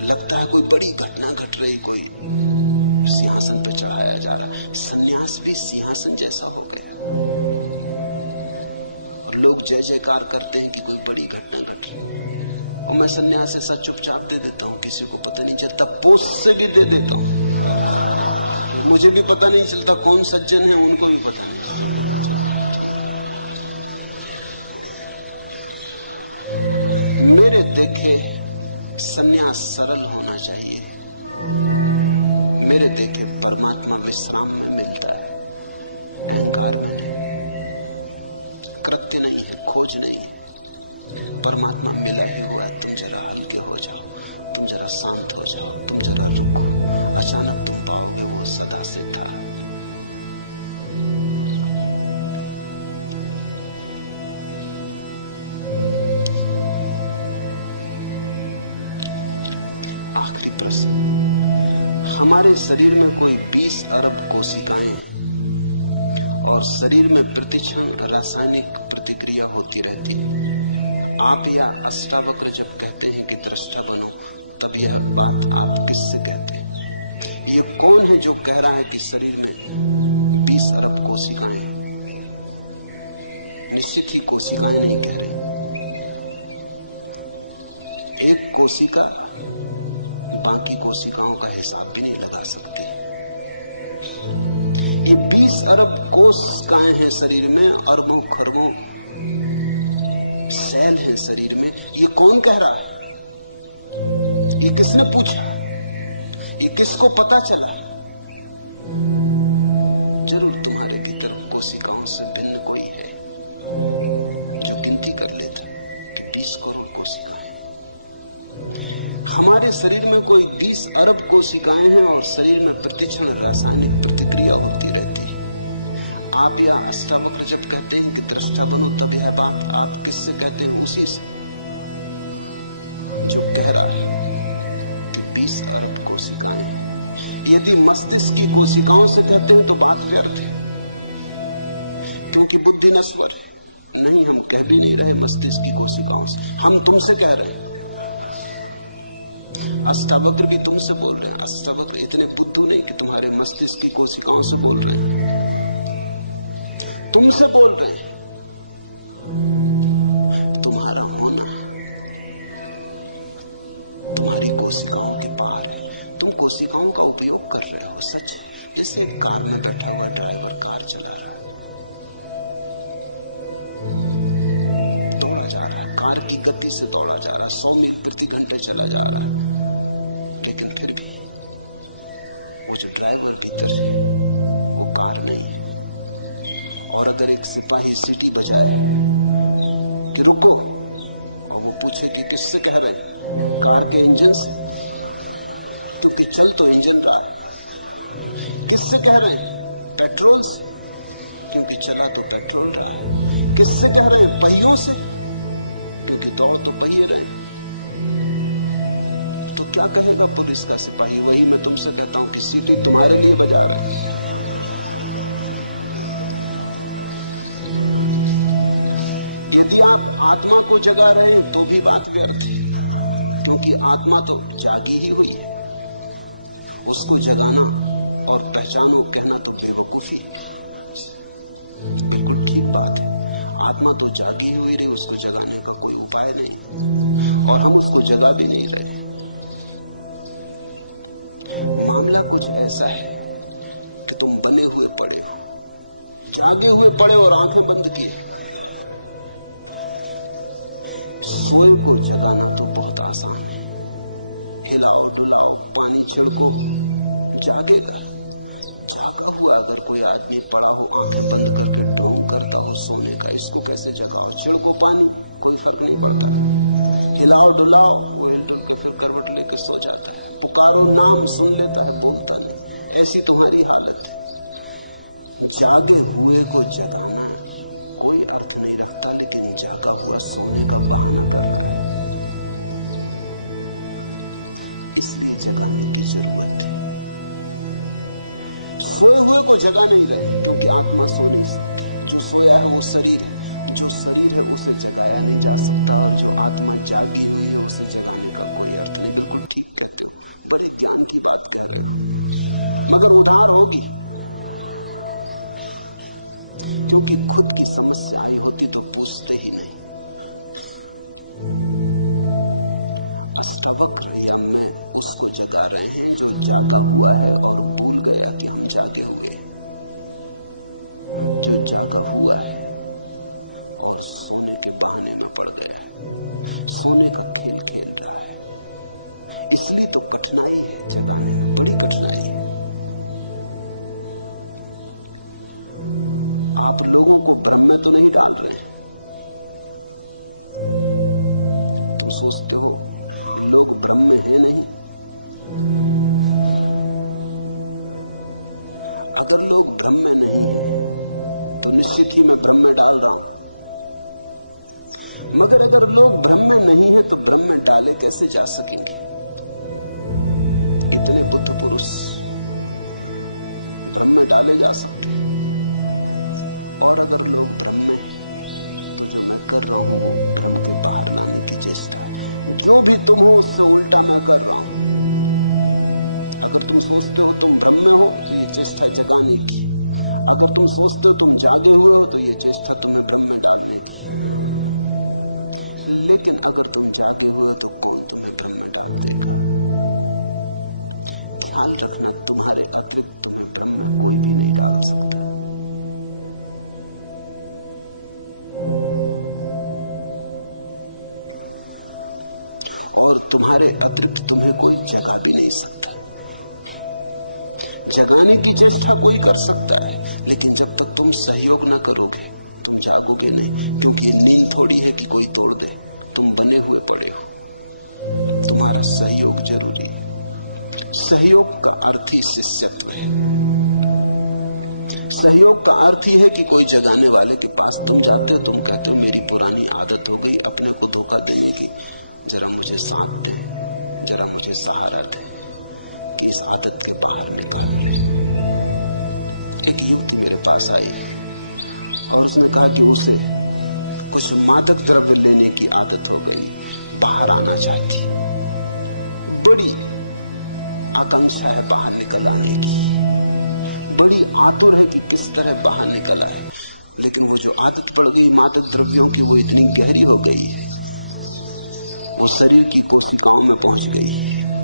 लगता है कोई बड़ी घटना घट रही, कोई सिंहासन पर चढ़ाया जा रहा। सन्यास भी सिंहासन जैसा हो गया और लोग जय जयकार करते हैं कि कोई बड़ी घटना घट रही। और मैं सन्यास ऐसा चुपचाप दे देता हूँ, किसी को पता नहीं चलता। पोस्ट से भी दे देता हूँ, मुझे भी पता नहीं चलता कौन सज्जन है, उनको भी पता नहीं चलता। मेरे देखे सन्यास सरल होना चाहिए। मेरे देखे परमात्मा विश्राम में मिलता है, अहंकार में नहीं। कृत्य नहीं है, खोज नहीं है, परमात्मा मिला ही हुआ है। तुम जरा हल्के हो जाओ, तुम जरा शांत हो जाओ, तुम जरा रुको, अचानक तुम पाओगे वो सदा से था। आखिरी प्रश्न, हमारे शरीर में कोई 20 अरब कोशिकाएं हैं और शरीर में प्रतिक्षण रासायनिक प्रतिक्रिया होती रहती है। आप या अष्टावक्र जब कहते हैं कि दृष्टा बनो, तब यह बात आप किससे कहते हैं? ये कौन है जो कह रहा है कि शरीर में 20 अरब कोशिकाएं हैं? निश्चित ही कोशिकाएं नहीं कह रही। एक कोशिका बाकी कोशिकाओं का हिसाब भी नहीं लगा सकती। ये 20 अरब कोशिकाएं हैं शरीर में, अरबों खरबों सेल हैं शरीर में। ये कौन कह रहा है? ये किसने पूछा? ये किसको पता चला? जरूर तुम्हारे भीतर कोशिकाओं से भिन्न कोई है जो गिनती कर लेता कि 20 करोड़ कोशिकाएं। हमारे शरीर में कोई 20 अरब कोशिकाएं हैं और शरीर में प्रतिक्षण रासायनिक प्रतिक्रिया होती रहती है। आप या अष्टावक्र जब कहते हैं कि दृष्टा बनो, तब यह बात आप किससे कहते हैं? उसी से जो कह रहा है कि 20 अरब कोशिकाएं हैं। यदि मस्तिष्क की कोशिकाओं से कहते हैं तो बात व्यर्थ है, क्योंकि बुद्धि नश्वर है। नहीं, हम कह भी नहीं रहे मस्तिष्क की कोशिकाओं से, हम तुमसे कह रहे हैं। अष्टावक्र भी तुमसे बोल रहे हैं। अष्टावक्र इतने बुद्धू नहीं कि तुम्हारे मस्तिष्क की कोशिकाओं से बोल रहे हैं, तुमसे बोल रहे हैं। तुम्हारा होना तुम्हारी कोशिकाओं के पार है। तुम कोशिकाओं का उपयोग कर रहे हो, सच। जैसे कार में बैठा हुआ ड्राइवर कार चला रहा है, दौड़ा जा रहा है, कार की गति से दौड़ा जा रहा है, 100 मील प्रति घंटे चला जा रहा है। लेकिन फिर भी वो जो ड्राइवर भीतर है वो कार नहीं है। और अगर एक सिपाही सीटी बजाए कि रुको, और वो पूछे कि किससे कह रहे हैं? कार के इंजन से, क्योंकि चल तो इंजन रहा है। किससे कह रहे हैं? पेट्रोल से। चला तो पेट्रोल रहा। किससे कह रहे हैं? पहियों से, क्योंकि दौड़ तो पहिए रहे। तो क्या कहेगा पुलिस का सिपाही? वही मैं तुमसे कहता हूं कि सीटी तुम्हारे लिए बजा रहा है। यदि आप आत्मा को जगा रहे हैं तो भी बात व्यर्थ है, क्योंकि आत्मा तो जागी ही हुई है। उसको जगाना और पहचानो कहना तो बेवकूफी है। बिल्कुल ठीक बात है, आत्मा तो जागी हुई रही, उसको जगाने का कोई उपाय नहीं और हम उसको जगा भी नहीं रहे। मामला कुछ ऐसा है कि तुम बने हुए पड़े हो, जागे हुए पड़े और आंखें बंद किए। सोए को जगाना तो बहुत आसान है, हिलाओ डुलाओ पानी छिड़को, जागेगा। जागा हुआ अगर कोई आदमी पड़ा हो, आंखें बंद करके ढोंग करता हो सोने का, इसको कैसे जगाओ? छिड़को पानी, कोई फर्क नहीं पड़ता। हिलाओ डुलाओ, कोई डर के फिर करवट लेके सो जाता है। पुकारो, नाम सुन लेता है, बोलता नहीं। ऐसी तुम्हारी हालत है। जागे हुए को जगाना कोई अर्थ नहीं रखता, लेकिन जागा हुआ सोने का बहाना कर रहा है, इसलिए जगाने की जरूरत है। सोए हुए को जगा नहीं रहे, क्योंकि आत्मा सो नहीं सकती। जो सोया है वो शरीर है, जो शरीर है उसे जगाया नहीं जा सकता, और जो आत्मा जागी हुई है उसे जगाने का कोई अर्थ नहीं। बिल्कुल ठीक कहते हो, बड़े ज्ञान की बात कह रहे हो, मगर उधार होगी, क्योंकि खुद की समस्या आई होती तो पूछते ही नहीं। अष्टावक्र यम में उसको जगा रहे हैं जो जागा हुआ है और भूल गया कि हम जागे हुए। जो जागा हुआ है और सोने के बहाने में पड़ गया है, सोने का खेल खेल रहा है। इसलिए तो कठिनाई है, जगाने में बड़ी कठिनाई है। आप लोगों को भ्रम में तो नहीं डाल रहे हैं। तुम सोचते हो लोग भ्रम में है नहीं। अगर लोग भ्रम में नहीं है तो निश्चित ही मैं भ्रम में डाल रहा हूं, मगर अगर लोग भ्रम में नहीं है तो भ्रम में डाले कैसे जा सकेंगे? कितने बुद्ध पुरुष भ्रम में डाले जा सकते हैं। और अगर लोग भ्रम में हैं तो जो मैं कर रहा हूं भ्रम के बाहर लाने की चेष्टा है। जो भी तुम हो उससे उल्टा मैं कर रहा हूं। अगर तुम सोचते हो तुम भ्रम में हो तो ये चेष्टा जगाने की, अगर तुम सोचते हो तुम जागे हुए हो तो ये चेष्टा तुम्हें भ्रम में डालने की। लेकिन अगर तुम जागे हुए हो तो कौन तुम्हें भ्रम में डाल देगा? ख्याल रखना, तुम्हारे अतिरिक्त तुम्हें भ्रम में कोई भी नहीं डाल सकता। और तुम्हारे अतिरिक्त तुम्हें कोई जगा भी नहीं सकता। जगाने की चेष्टा कोई कर सकता है, लेकिन जब तक तुम सहयोग न करोगे तुम जागोगे नहीं, क्योंकि ये नींद थोड़ी है कि कोई तोड़ दे। तुम बने हुए पड़े हो, तुम्हारा सहयोग जरूरी है। सहयोग का अर्थ ही शिष्यत्व है। सहयोग का अर्थ ही है कि कोई जगाने वाले के पास तुम जाते हो, तुम कहते हो मेरी पुरानी आदत हो गई अपने को धोखा देने की, जरा मुझे साथ दे, जरा मुझे सहारा दे कि इस आदत के बाहर निकाल ले। एक युवती मेरे पास आई और उसने कहा कि उसे कुछ मादक द्रव्य लेने की आदत हो गई, बाहर आना चाहती, बड़ी आकांक्षा है बाहर निकल आने की, बड़ी आतुर है कि किस तरह बाहर निकल आए। लेकिन वो जो आदत पड़ गई मादक द्रव्यों की वो इतनी गहरी हो गई है, वो शरीर की कोशिकाओं में पहुंच गई है।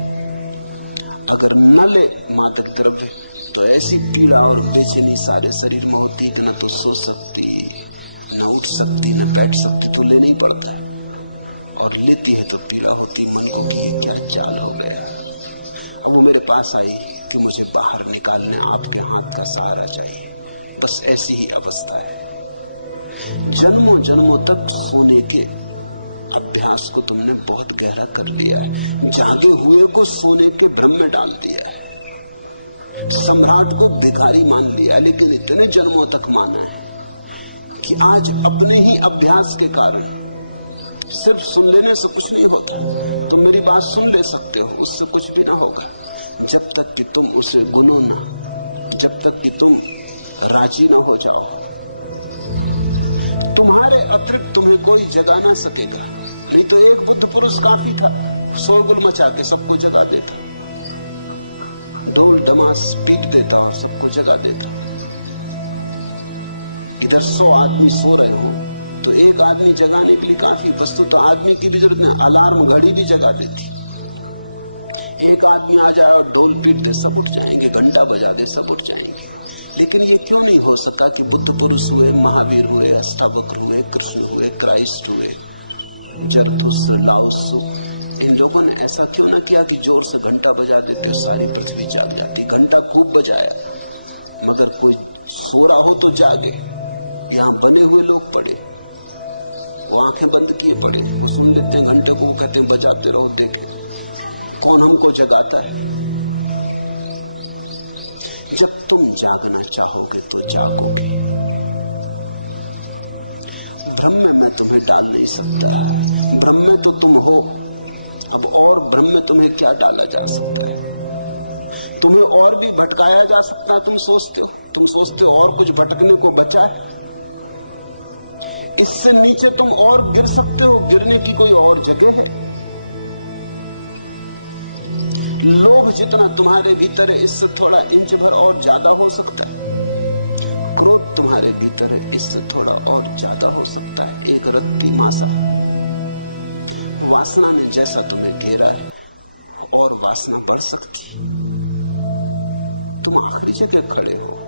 अगर न ले मादक द्रव्य तो ऐसी पीड़ा और बेचैनी सारे शरीर में होती कि न तो सो सकती, न उठ सकती, न बैठ सकती। तो लेना ही पड़ता है, और लेती है तो पीड़ा होती मन को कि ये क्या चाल हो गया। अब वो मेरे पास आई कि मुझे बाहर निकालने आपके हाथ का सहारा चाहिए। बस ऐसी ही अवस्था है। जन्मों जन्मों तक सोने के अभ्यास को तुमने बहुत गहरा कर लिया है, जागे हुए को सोने के भ्रम में डाल दिया है, सम्राट को भिखारी मान लिया, लेकिन इतने जन्मों तक माना है कि आज अपने ही अभ्यास के कारण, सिर्फ सुन लेने से कुछ नहीं होता। तुम मेरी बात सुन ले सकते हो, उससे कुछ भी ना होगा, जब तक कि तुम उसे गुनो ना, जब तक कि तुम राजी ना हो जाओ। तुम्हारे अतिरिक्त तुम्हें कोई जगा ना सकेगा। नहीं तो एक बुद्ध पुरुष काफी था, शोरगुल मचा के सबको जगा देता, ढोल डमास पीट देता और सबको जगा देता। इधर 100 आदमी सो रहे हो तो एक आदमी जगाने के लिए काफी। वस्तु तो आदमी की भी जरूरत नहीं, अलार्म घड़ी भी जगा देती। एक आदमी आ जाए और ढोल पीट दे, सब उठ जाएंगे, घंटा बजा दे, सब उठ जाएंगे। लेकिन ये क्यों नहीं हो सका कि बुद्ध पुरुष हुए, महावीर हुए, अष्टावक्र हुए, कृष्ण हुए, क्राइस्ट हुए, जरथुस्त्र, लाओत्सु, इन लोगों ने ऐसा क्यों ना किया कि जोर से घंटा बजा देते और सारी पृथ्वी जाग जाती। घंटा खूब बजाया, मगर कोई सो रहा हो तो जागे। यहाँ बने हुए लोग पड़े, वो आंखें बंद किए पड़े, वो सुन लेते घंटे को, कहते बजाते रहो, देखे कौन हमको जगाता है। जब तुम जागना चाहोगे तो जागोगे। भ्रम में मैं तुम्हें डाल नहीं सकता, भ्रम में तो तुम हो। अब और भ्रम में तुम्हें क्या डाला जा सकता है? तुम्हें और भी भटकाया जा सकता है। तुम सोचते हो और कुछ भटकने को बचा है। इससे नीचे तुम और गिर सकते हो, गिरने की कोई और जगह है? लोभ जितना तुम्हारे भीतर है, इससे थोड़ा इंच भर और ज्यादा हो सकता है। क्रोध तुम्हारे भीतर है, इससे थोड़ा और ज्यादा हो सकता है। एक रत्ती मासा, वासना ने जैसा तुम्हें घेरा है, और वासना बढ़ सकती। तुम आखिरी जगह खड़े हो।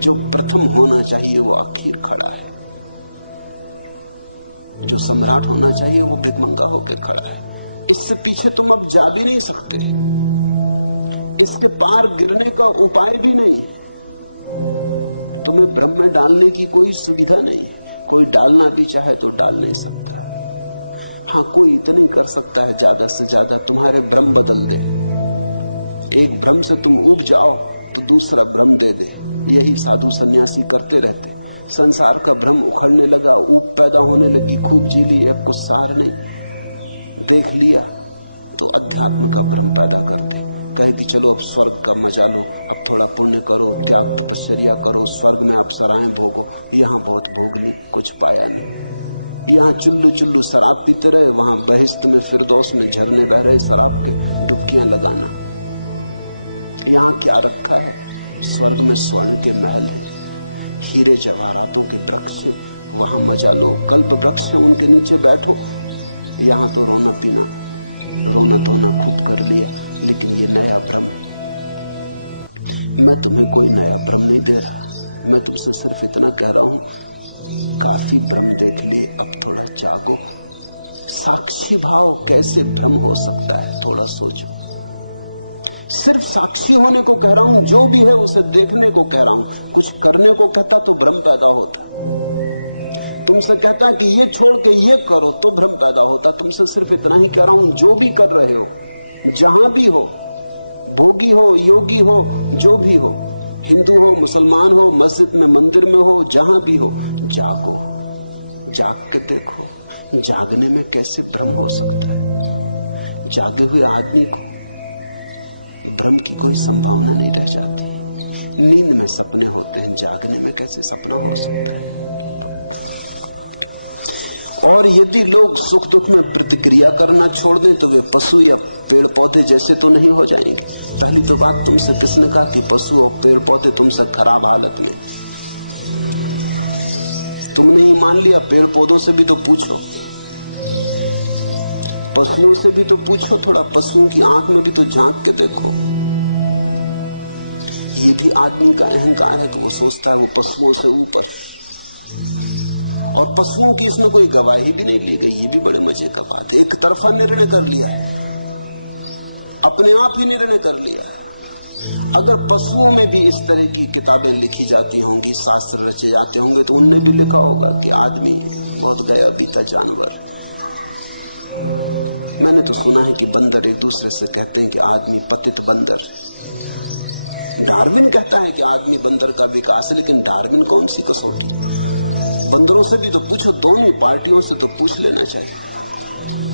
जो प्रथम होना चाहिए वो आखिर खड़ा है, जो सम्राट होना चाहिए वो भिखमंगा होकर खड़ा है। इससे पीछे तुम अब जा भी नहीं सकते, इसके पार गिरने का उपाय भी नहीं है। तुम्हें भ्रम में डालने की कोई सुविधा नहीं है। कोई डालना भी चाहे तो डाल नहीं सकता। हाँ, कोई इतना ही कर सकता है, ज्यादा से ज्यादा तुम्हारे भ्रम बदल दे। एक भ्रम से तुम उब जाओ तो दूसरा भ्रम दे दे। यही साधु सन्यासी करते रहते। संसार का भ्रम उखड़ने लगा, ऊब पैदा होने लगी, खूब जी ली, अब कुछ सार नहीं। देख लिया तो अध्यात्म का भ्रम पैदा करते, कहे कि चलो अब स्वर्ग का मजा लो, अब थोड़ा पुण्य करो, त्याग तपस्या करो, स्वर्ग में अप्सराएं भोगो। यहाँ बहुत भोग ली, कुछ पाया नहीं। यहाँ चुल्लू चुल्लू शराब पीते रहे, वहां बहिश्त में फिरदौस में झरने बह रहे शराब के, डुबकियां लगाना। यहाँ क्या रखा है? स्वर्ग में स्वर्ण के महल है, हीरे जवाहरातों के वृक्ष, वहां मजा लो। कल्प वृक्ष है, उनके नीचे बैठो। यहाँ तो रोना पीना, रोना धोना खूब कर लिया, लेकिन ये नया भ्रम। मैं तुम्हें कोई नया भ्रम नहीं दे रहा, मैं तुमसे सिर्फ इतना कह रहा हूं, काफी भ्रम देख लिए, अब थोड़ा जागो। साक्षी भाव कैसे भ्रम हो सकता है, थोड़ा सोचो। सिर्फ साक्षी होने को कह रहा हूं, जो भी है उसे देखने को कह रहा हूं। कुछ करने को कहता तो भ्रम पैदा होता। तुमसे कहता कि ये छोड़ के ये करो तो भ्रम पैदा होता। तुमसे सिर्फ इतना ही कह रहा हूं, जो भी कर रहे हो, जहां भी हो, भोगी हो, योगी हो, जो भी हो, हिंदू हो, मुसलमान हो, मस्जिद में, मंदिर में हो, जहां भी हो, जागो, जाग के देखो। जागने में कैसे भ्रम हो सकता है? जागे हुए आदमी को भ्रम की कोई संभावना नहीं रह जाती। नींद में सपने होते हैं, जागने में कैसे सपना हो सकता है? और यदि लोग सुख दुख में प्रतिक्रिया करना छोड़ दें तो वे पशु या पेड़ पौधे जैसे तो नहीं हो जाएंगे। पहली तो बात तुमसे किसने कहा कि पशु और पेड़ पौधे तुमसे खराब हालत में? तुमने ही मान लिया। पेड़ पौधों से भी तो पूछो, पशुओं से भी तो पूछो, थोड़ा पशुओं की आंख में भी तो झांक के देखो। ये भी आदमी का अहंकार है, तो वो सोचता है वो पशुओं से ऊपर। और पशुओं की इसमें कोई गवाही भी नहीं ली गई। ये भी बड़े मजे का बात है। एक तरफा निर्णय कर लिया, अपने आप ही निर्णय कर लिया। अगर पशुओं में भी इस तरह की किताबें लिखी जाती होंगी, शास्त्र रचे जाते होंगे, तो उनने भी लिखा होगा कि आदमी बहुत गया बीता जानवर। मैंने तो सुना है कि बंदर एक दूसरे से कहते हैं कि आदमी पतित बंदर है। डार्विन कहता है कि आदमी बंदर का विकास है, लेकिन डार्विन कौन सी कसौटी? बंदरों से भी तो पूछो, दोनों पार्टियों से तो पूछ लेना चाहिए।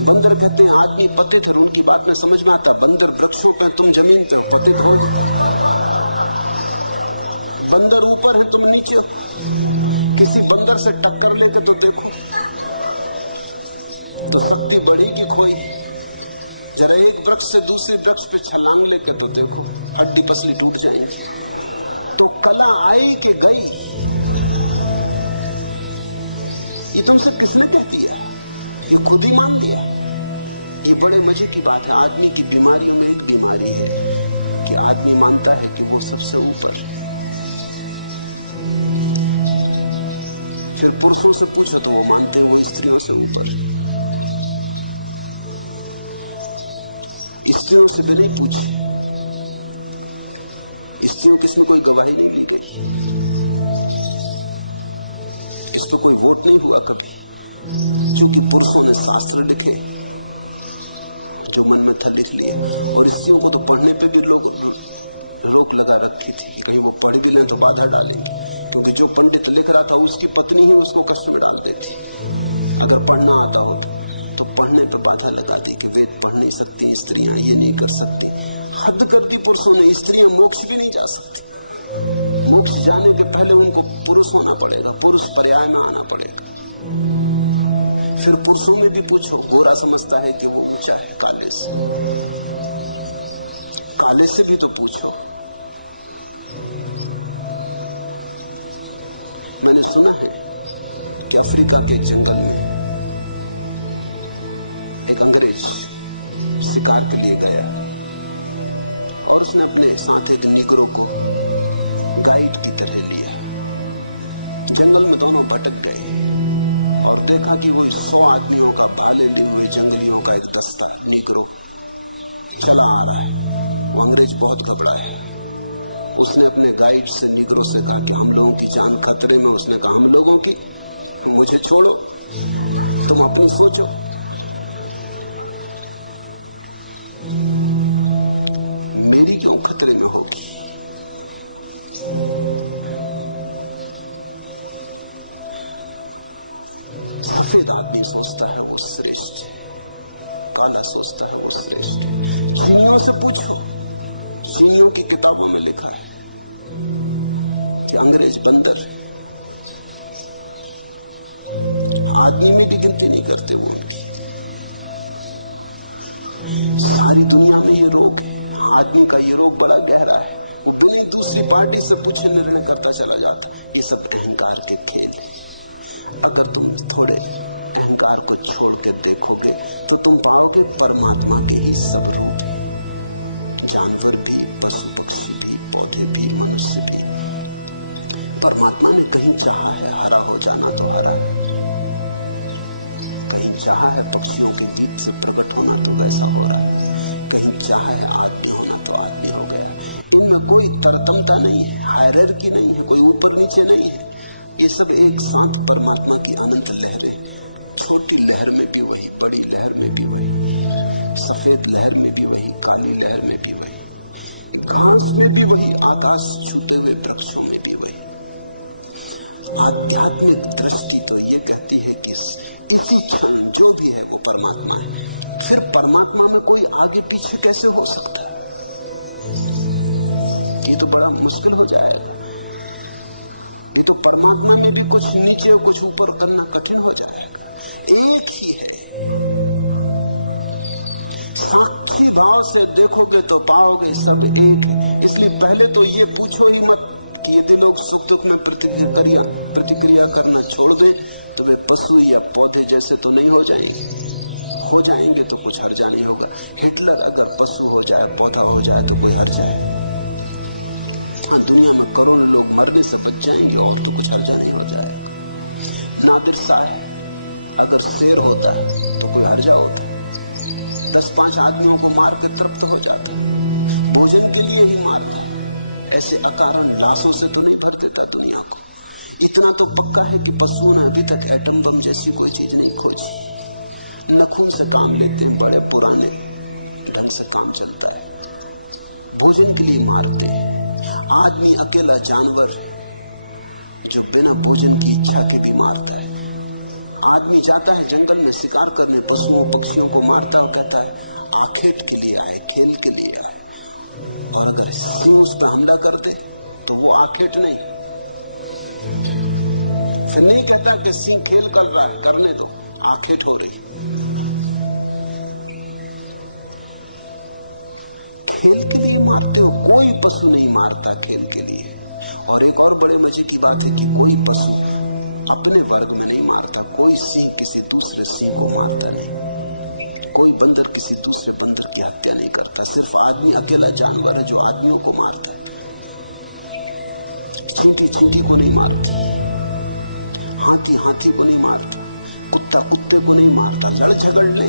बंदर कहते हैं आदमी पतित है, उनकी बात में समझ में आता। बंदर वृक्षों पे, तुम जमीन पे पतित हो। बंदर ऊपर है, तुम नीचे हो। किसी बंदर से टक्कर लेके तो देखो, तो शक्ति बढ़ी कि खोई? जरा एक वृक्ष से दूसरे वृक्ष पे छलांग लेके तो देखो, हड्डी पसली टूट जाएंगी। तो कला आई कि गई, ये तुमसे किसने कह दिया? ये खुद ही मान दिया। ये बड़े मजे की बात है। आदमी की बीमारी में एक बीमारी है कि आदमी मानता है कि वो सबसे ऊपर है। फिर पुरुषों से पूछो तो वो मानते हैं वो स्त्रियों से ऊपर। स्त्रियों से भी नहीं पूछे, स्त्रियों की इसमें कोई गवाही नहीं ली गई, इस पर कोई वोट नहीं हुआ कभी, क्योंकि पुरुषों ने शास्त्र लिखे, जो मन में था लिख लिया। और स्त्रियों को तो पढ़ने पे भी लोग रोक लगा रखी थी कि कहीं वो पढ़ भी लें तो बाधा डालेंगे, क्योंकि जो पंडित लिख रहा था उसकी पत्नी ही उसको कष्ट में डाल देती। अगर पढ़ना आता हो तो पढ़ने पे बाधा लगा दी कि वेद पढ़ नहीं सकती स्त्रियां, ये नहीं कर सकती। हद कर दी पुरुषों ने, स्त्रियां मोक्ष भी नहीं जा सकती। मोक्ष जाने के पहले उनको पुरुष होना पड़ेगा, पुरुष पर्याय में आना पड़ेगा। फिर पुरुषों में भी पूछो, गोरा समझता है कि वो ऊंचा है काले से, काले से भी तो पूछो। मैंने सुना है कि अफ्रीका के जंगल में एक अंग्रेज शिकार के लिए गया और उसने अपने साथ एक नीग्रो को गाइड की तरह लिया। जंगल में दोनों भटक गए और देखा कि वो 100 आदमियों का भाले लिए हुए जंगलियों का एक दस्ता नीग्रो चला आ रहा है। वो अंग्रेज बहुत घबरा है। उसने अपने गाइड से नीग्रो से कहा कि हम लोगों की जान खतरे में। उसने कहा हम लोगों की, मुझे छोड़ो, तुम अपनी सोचो। मेरी क्यों खतरे में होगी? सफेद आदमी सोचता है वो श्रेष्ठ है, काला सोचता है वो श्रेष्ठ है। चीनियों से पूछो, चीनियों की किताबों में लिखा है कि अंग्रेज बंदर है, आदमी में भी गिनती नहीं करते वो उनकी। सारी दुनिया में ये रोग है, आदमी का ये रोग बड़ा गहरा है। वो बिना दूसरी पार्टी से पूछे निर्णय करता चला जाता। ये सब अहंकार के खेल है। अगर तुम थोड़े अहंकार को छोड़ के देखोगे तो तुम पाओगे परमात्मा के ही सब रूप है। जानवर भी, पशु पक्षी भी, पौधे भी, मनुष्य भी। परमात्मा ने कहीं चाहा है हरा हो जाना तो हरा है, कहीं चाहा है पक्षियों के गीत से प्रकट होना तो वैसा हो रहा है, कहीं चाहा है आदमी होना तो आदमी हो गया। इनमें कोई तरतमता नहीं है, हायरार्की नहीं है, कोई ऊपर नीचे नहीं है। ये सब एक साथ परमात्मा की अनंत लहरें। छोटी लहर में भी वही, बड़ी लहर में भी वही, सफेद लहर में भी वही, काली लहर में भी वही, घास में भी वही, आकाश छूते हुए वृक्षों में भी वही। आध्यात्मिक दृष्टि तो ये कहती है कि इसी क्षण जो भी है वो परमात्मा है। फिर परमात्मा में कोई आगे पीछे कैसे हो सकता है? ये तो बड़ा मुश्किल हो जाएगा। ये तो परमात्मा में भी कुछ नीचे कुछ ऊपर करना कठिन हो जाएगा। एक ही है। साक्षी भाव से देखोगे तो पाओगे सब एक है। इसलिए पहले तो ये पूछो ही मत कि यदि लोग सुख दुख में प्रतिक्रिया करना छोड़ दें तो वे पशु या पौधे जैसे तो नहीं हो जाएंगे। हो जाएंगे तो कुछ हर्जा नहीं होगा। हिटलर अगर पशु हो जाए, पौधा हो जाए तो कोई हर्जा है? हाँ, दुनिया में करोड़ों लोग मरने से बच जाएंगे और तो कुछ हर्जा नहीं हो जाएगा। नादिर शाह अगर शेर होता तो कोई हर्जा होता? 10-5 आदमियों को मार कर तृप्त हो जाता, भोजन के लिए ही मारता, ऐसे अकारण लाशों से तो नहीं भर देता दुनिया को। इतना तो पक्का है कि पशुओं ने अभी तक एटम बम जैसी कोई चीज नहीं खोजी। नखून से काम लेते हैं, बड़े पुराने ढंग से काम चलता है। भोजन के लिए मारते हैं। आदमी अकेला जानवर है जो बिना भोजन की इच्छा के भी मारता है। आदमी जाता है जंगल में शिकार करने, पशुओं पक्षियों को मारता और कहता है आखेट के लिए आए, खेल के लिए आए। और अगर सिंह उस पर हमला कर दे तो वो आखेट नहीं, फिर नहीं कहता कि सिंह खेल कर रहा है, करने दो, आखेट हो रही। खेल के लिए मारते हो, कोई पशु नहीं मारता खेल के लिए। और एक और बड़े मजे की बात है कि कोई पशु अपने वर्ग में नहीं मारता। कोई सिंह किसी दूसरे सिंह को मारता नहीं, कोई बंदर किसी दूसरे बंदर की हत्या नहीं करता। सिर्फ आदमी अकेला जानवर है जो आदमियों को मारता है। चींटी चींटी को नहीं मारती, हाथी हाथी को नहीं मारता, कुत्ता कुत्ते को नहीं मारता। लड़ झगड़ ले,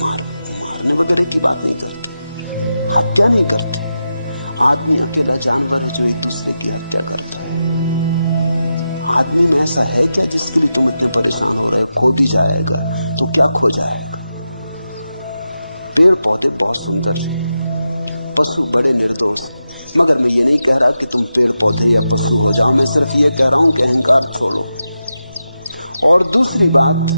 मारने वगैरह की बात नहीं करते, हत्या नहीं करते। आदमी अकेला जानवर है जो एक दूसरे की हत्या करता है। आदमी में ऐसा है क्या जिसके लिए तुम इतने परेशान हो रहे हो? खो भी जाएगा तो क्या खो जाएगा? पेड़ पौधे बहुत सुंदर है, पशु बड़े निर्दोष है। मगर मैं ये नहीं कह रहा कि तुम पेड़ पौधे या पशु हो जाओ, मैं सिर्फ ये कह रहा हूं कि अहंकार छोड़ो। और दूसरी बात,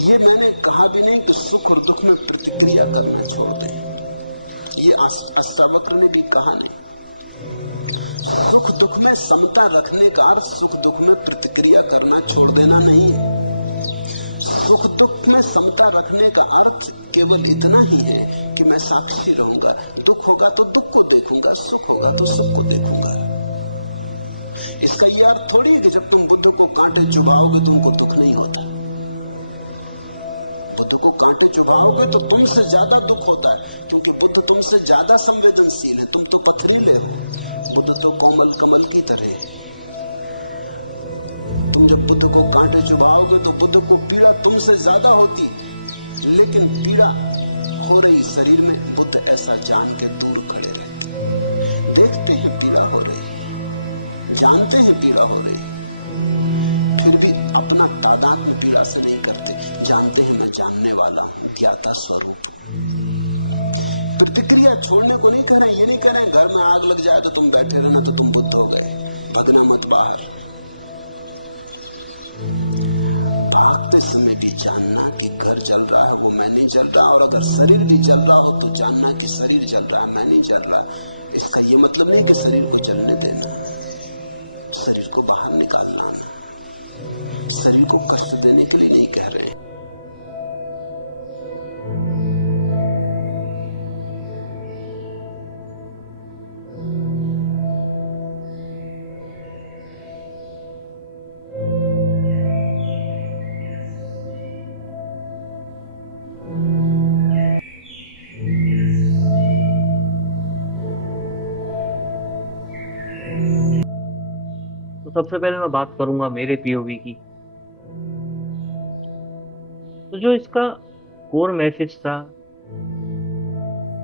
ये मैंने कहा भी नहीं कि सुख और दुख में प्रतिक्रिया करना छोड़ दें। ये अष्टावक्र ने भी कहा नहीं। सुख दुख में समता रखने का अर्थ सुख दुख में प्रतिक्रिया करना छोड़ देना नहीं है। सुख दुख में समता रखने का अर्थ केवल इतना ही है कि मैं साक्षी रहूंगा। दुख होगा तो दुख को देखूंगा, सुख होगा तो सुख को देखूंगा। इसका यह अर्थ थोड़ी है कि जब तुम बुद्ध को कांटे चुभाओगे तुमको दुख नहीं होता। बुद्ध को कांटे चुभाओगे तो तुमसे ज्यादा दुख होता है, क्योंकि बुद्ध तुमसे ज्यादा संवेदनशील है। तुम तो पथरीले हो, बुद्ध तो कोमल कमल की तरह है। तुम जब बुद्ध को कांटे चुभाओगे तो बुद्ध को पीड़ा तुमसे ज्यादा होती, लेकिन पीड़ा हो रही शरीर में, बुद्ध ऐसा जान के दूर खड़े रहते। देखते हैं पीड़ा हो रही, जानते हैं पीड़ा हो रही, फिर भी अपना तादाद में पीड़ा से नहीं करते। जानते हैं मैं जानने वाला हूँ, ज्ञाता स्वरूप। प्रतिक्रिया छोड़ने को नहीं कहना, ये नहीं कहना घर में आग लग जाए तो तुम बैठे रहना तो तुम बुद्ध हो गए, भगना मत बाहर। भागते समय भी जानना कि घर जल रहा है, वो मैं नहीं जल रहा। और अगर शरीर भी जल रहा हो तो जानना कि शरीर जल रहा है, मैं नहीं जल रहा। इसका ये मतलब नहीं कि शरीर को जलने देना, शरीर को बाहर निकाल लाना। शरीर को कष्ट देने के लिए नहीं कह रहे। तो सबसे पहले मैं बात करूंगा मेरे पीओवी की। तो जो इसका कोर मैसेज था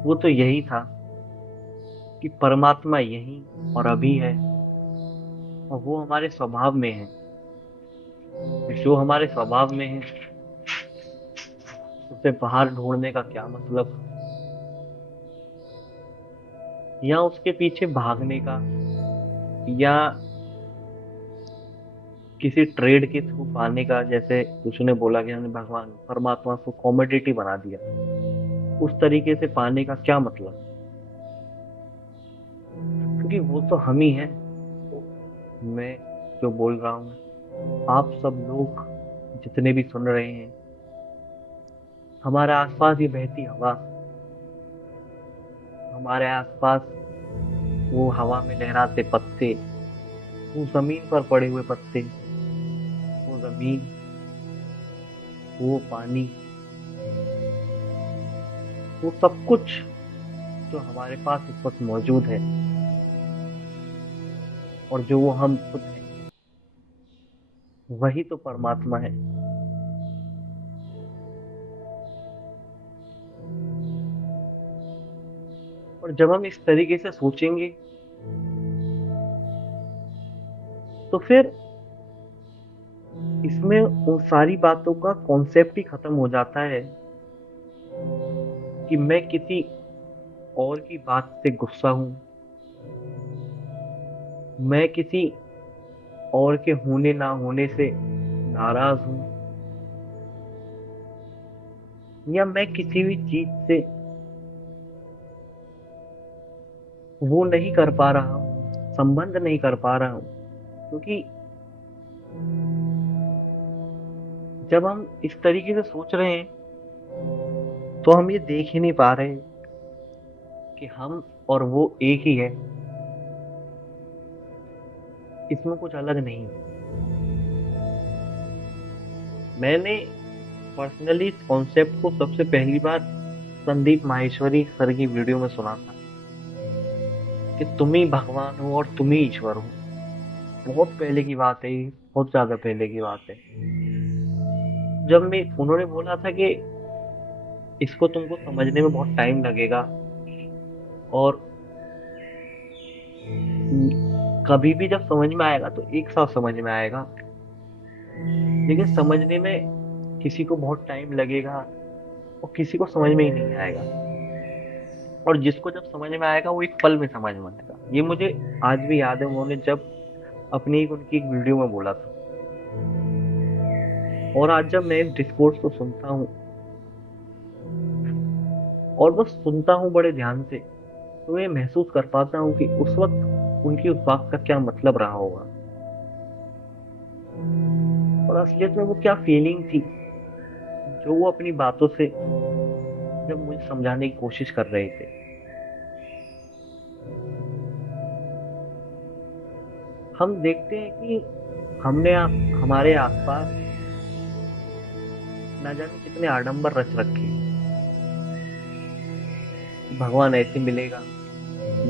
वो तो यही था कि परमात्मा यही और अभी है, और वो हमारे स्वभाव में है। जो हमारे स्वभाव में है उसे बाहर ढूंढने का क्या मतलब, या उसके पीछे भागने का, या किसी ट्रेड के थ्रू पाने का। जैसे उसने बोला कि हमने भगवान परमात्मा को कॉमोडिटी बना दिया, उस तरीके से पाने का क्या मतलब? क्योंकि वो तो हम ही हैं। मैं जो बोल रहा हूँ, आप सब लोग जितने भी सुन रहे हैं, हमारे आसपास ये बहती हवा, हमारे आसपास वो हवा में लहराते पत्ते, वो जमीन पर पड़े हुए पत्ते, वो जमीन, वो पानी, वो सब कुछ जो हमारे पास इस वक्त मौजूद है, और जो वो हम खुद हैं, वही तो परमात्मा है। और जब हम इस तरीके से सोचेंगे तो फिर इसमें उन सारी बातों का कॉन्सेप्ट ही खत्म हो जाता है कि मैं किसी और की बात से गुस्सा हूं, मैं किसी और के होने ना होने से नाराज हूँ, या मैं किसी भी चीज से वो नहीं कर पा रहा हूँ, संबंध नहीं कर पा रहा हूँ, क्योंकि जब हम इस तरीके से सोच रहे हैं तो हम ये देख ही नहीं पा रहे कि हम और वो एक ही है, इसमें कुछ अलग नहीं है। मैंने पर्सनली इस कॉन्सेप्ट को सबसे पहली बार संदीप माहेश्वरी सर की वीडियो में सुना था कि तुम ही भगवान हो और तुम ही ईश्वर हो। बहुत पहले की बात है ये, बहुत ज्यादा पहले की बात है। जब मैं उन्होंने बोला था कि इसको तुमको समझने में बहुत टाइम लगेगा, और कभी भी जब समझ में आएगा तो एक साथ समझ में आएगा, लेकिन समझने में किसी को बहुत टाइम लगेगा और किसी को समझ में ही नहीं आएगा, और जिसको जब समझ में आएगा वो एक पल में समझ में आएगा। ये मुझे आज भी याद है, उन्होंने जब अपनी उनकी एक वीडियो में बोला था। और आज जब मैं इस डिस्कोर्स को सुनता हूँ, और बस सुनता हूँ बड़े ध्यान से, तो मैं महसूस कर पाता हूँ कि उस वक्त उनकी उस बात का क्या मतलब रहा होगा, और असलियत में वो क्या फीलिंग थी जो वो अपनी बातों से जब मुझे समझाने की कोशिश कर रहे थे। हम देखते हैं कि हमारे आसपास ना जाने कितने आडंबर रच रखे हैं कि भगवान ऐसे मिलेगा,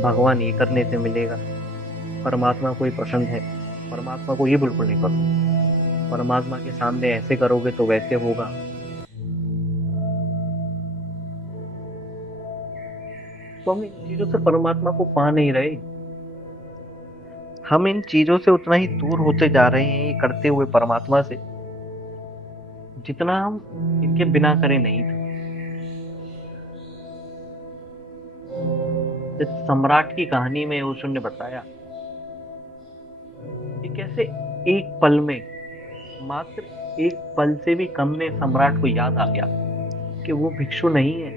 भगवान ये करने से मिलेगा, परमात्मा को ये पसंद है, परमात्मा को ये बिल्कुल नहीं पसंद, परमात्मा के सामने ऐसे करोगे तो वैसे होगा। तो हम इन चीजों से परमात्मा को पा नहीं रहे, हम इन चीजों से उतना ही दूर होते जा रहे हैं ये करते हुए परमात्मा से, जितना हम इनके बिना करे नहीं थे। इस सम्राट की कहानी में ओशो ने बताया कि कैसे एक पल में, मात्र एक पल से भी कम में सम्राट को याद आ गया कि वो भिक्षु नहीं है,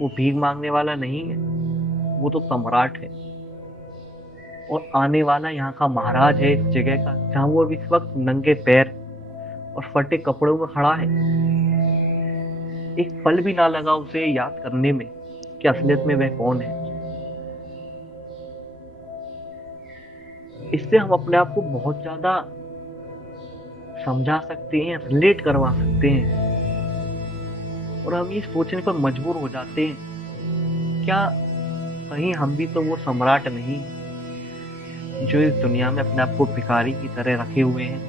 वो भीख मांगने वाला नहीं है, वो तो सम्राट है, और आने वाला यहाँ का महाराज है, इस जगह का जहाँ वो अभी इस वक्त नंगे पैर और फटे कपड़ों में खड़ा है। एक पल भी ना लगा उसे याद करने में कि असलियत में वह कौन है। इससे हम अपने आप को बहुत ज्यादा समझा सकते हैं, रिलेट करवा सकते हैं, और हम ये सोचने पर मजबूर हो जाते हैं, क्या कहीं हम भी तो वो सम्राट नहीं जो इस दुनिया में अपने आप को भिखारी की तरह रखे हुए हैं।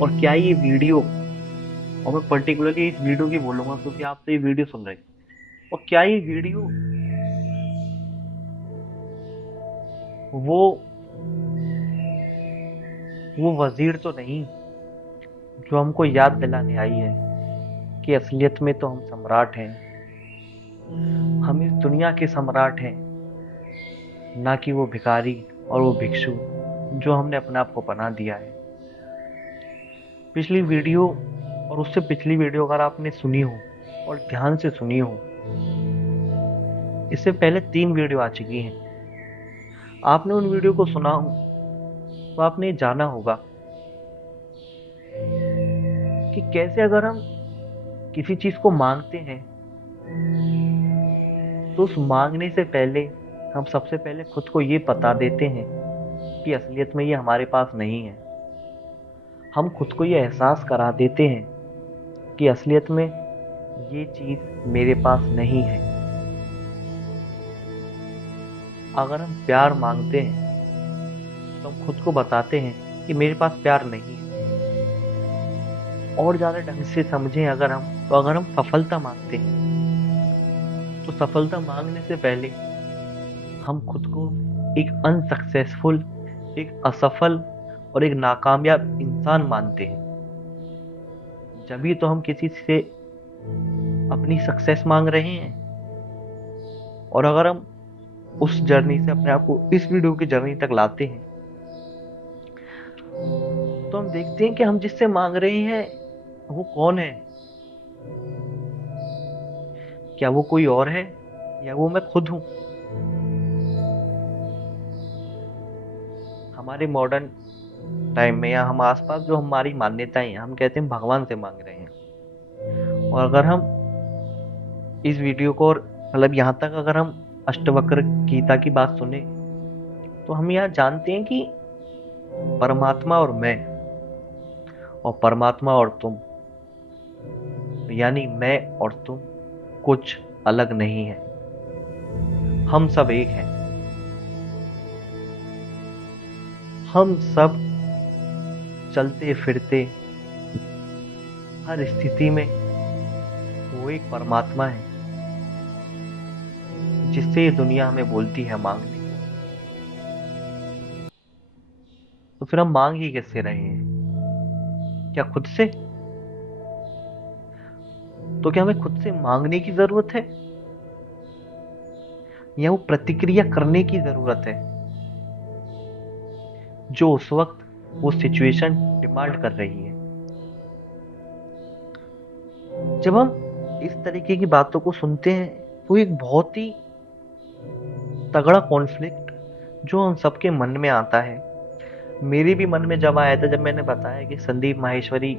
और क्या ये वीडियो, और मैं पर्टिकुलरली इस वीडियो की बोलूंगा क्योंकि आप तो ये वीडियो सुन रहे हैं, और क्या ये वीडियो वो वो वजीर तो नहीं जो हमको याद दिलाने आई है कि असलियत में तो हम सम्राट हैं, हम इस दुनिया के सम्राट हैं, ना कि वो भिखारी और वो भिक्षु जो हमने अपने आप को बना दिया है। पिछली वीडियो और उससे पिछली वीडियो अगर आपने सुनी हो और ध्यान से सुनी हो, इससे पहले 3 वीडियो आ चुकी हैं, आपने उन वीडियो को सुना हो तो आपने ये जाना होगा कि कैसे अगर हम किसी चीज को मांगते हैं तो उस मांगने से पहले हम सबसे पहले खुद को ये बता देते हैं कि असलियत में ये हमारे पास नहीं है। हम खुद को ये एहसास करा देते हैं कि असलियत में ये चीज मेरे पास नहीं है। अगर हम प्यार मांगते हैं तो हम खुद को बताते हैं कि मेरे पास प्यार नहीं है। और ज्यादा ढंग से समझें अगर हम सफलता मांगते हैं तो सफलता मांगने से पहले हम खुद को एक अनसक्सेसफुल, एक असफल और एक नाकामयाब इंसान मानते हैं। जब भी तो हम किसी से अपनी सक्सेस मांग रहे हैं, और अगर हम उस जर्नी से अपने आप को इस वीडियो की जर्नी तक लाते हैं, तो हम देखते हैं कि हम जिससे मांग रहे हैं वो कौन है। क्या वो कोई और है या वो मैं खुद हूं? हमारे मॉडर्न टाइम में या हम आसपास जो हमारी मान्यताएं हैं, हम कहते हैं भगवान से मांग रहे हैं। और अगर हम इस वीडियो को और मतलब यहाँ तक अगर हम अष्टवक्र गीता की बात सुने, तो हम यहाँ जानते हैं कि परमात्मा और मैं, और परमात्मा और तुम, यानी मैं और तुम कुछ अलग नहीं है, हम सब एक हैं। हम सब चलते फिरते हर स्थिति में वो एक परमात्मा है जिससे ये दुनिया हमें बोलती है मांगने को। तो फिर हम मांग ही किससे रहे हैं? क्या खुद से? तो क्या हमें खुद से मांगने की जरूरत है या वो प्रतिक्रिया करने की जरूरत है जो उस वक्त वो सिचुएशन डिमांड कर रही है? जब हम इस तरीके की बातों को सुनते हैं तो एक बहुत ही तगड़ा कॉन्फ्लिक्ट जो हम सबके मन में आता है, मेरे भी मन में जब आया था जब मैंने बताया कि संदीप माहेश्वरी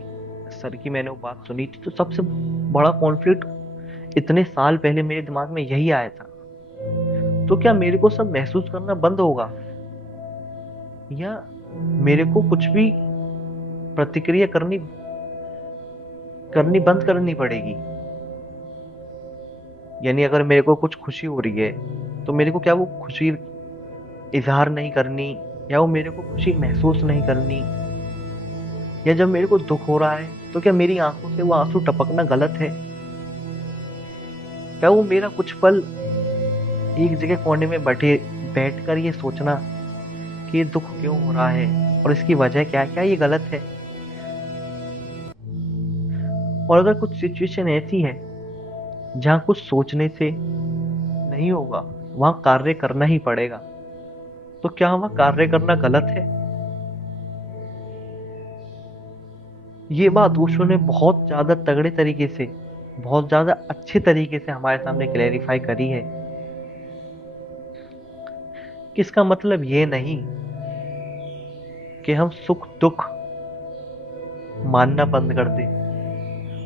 सर की मैंने वो बात सुनी थी, तो सबसे बड़ा कॉन्फ्लिक्ट इतने साल पहले मेरे दिमाग में यही आया था। तो क्या मेरे को सब महसूस करना बंद होगा या मेरे को कुछ भी प्रतिक्रिया करनी करनी बंद करनी पड़ेगी? यानी अगर मेरे को कुछ खुशी हो रही है तो मेरे को क्या वो खुशी इजहार नहीं करनी, या वो मेरे को खुशी महसूस नहीं करनी? या जब मेरे को दुख हो रहा है तो क्या मेरी आंखों से वो आंसू टपकना गलत है? क्या वो मेरा कुछ पल एक जगह कोने में बैठकर ये सोचना कि ये दुख क्यों हो रहा है और इसकी वजह क्या है, क्या ये गलत है? और अगर कुछ सिचुएशन ऐसी है जहां कुछ सोचने से नहीं होगा, वहां कार्य करना ही पड़ेगा, तो क्या वहां कार्य करना गलत है? ये बात ओशो ने बहुत ज्यादा तगड़े तरीके से, बहुत ज्यादा अच्छे तरीके से हमारे सामने क्लेरिफाई करी है कि इसका मतलब ये नहीं कि हम सुख दुख मानना बंद कर दें,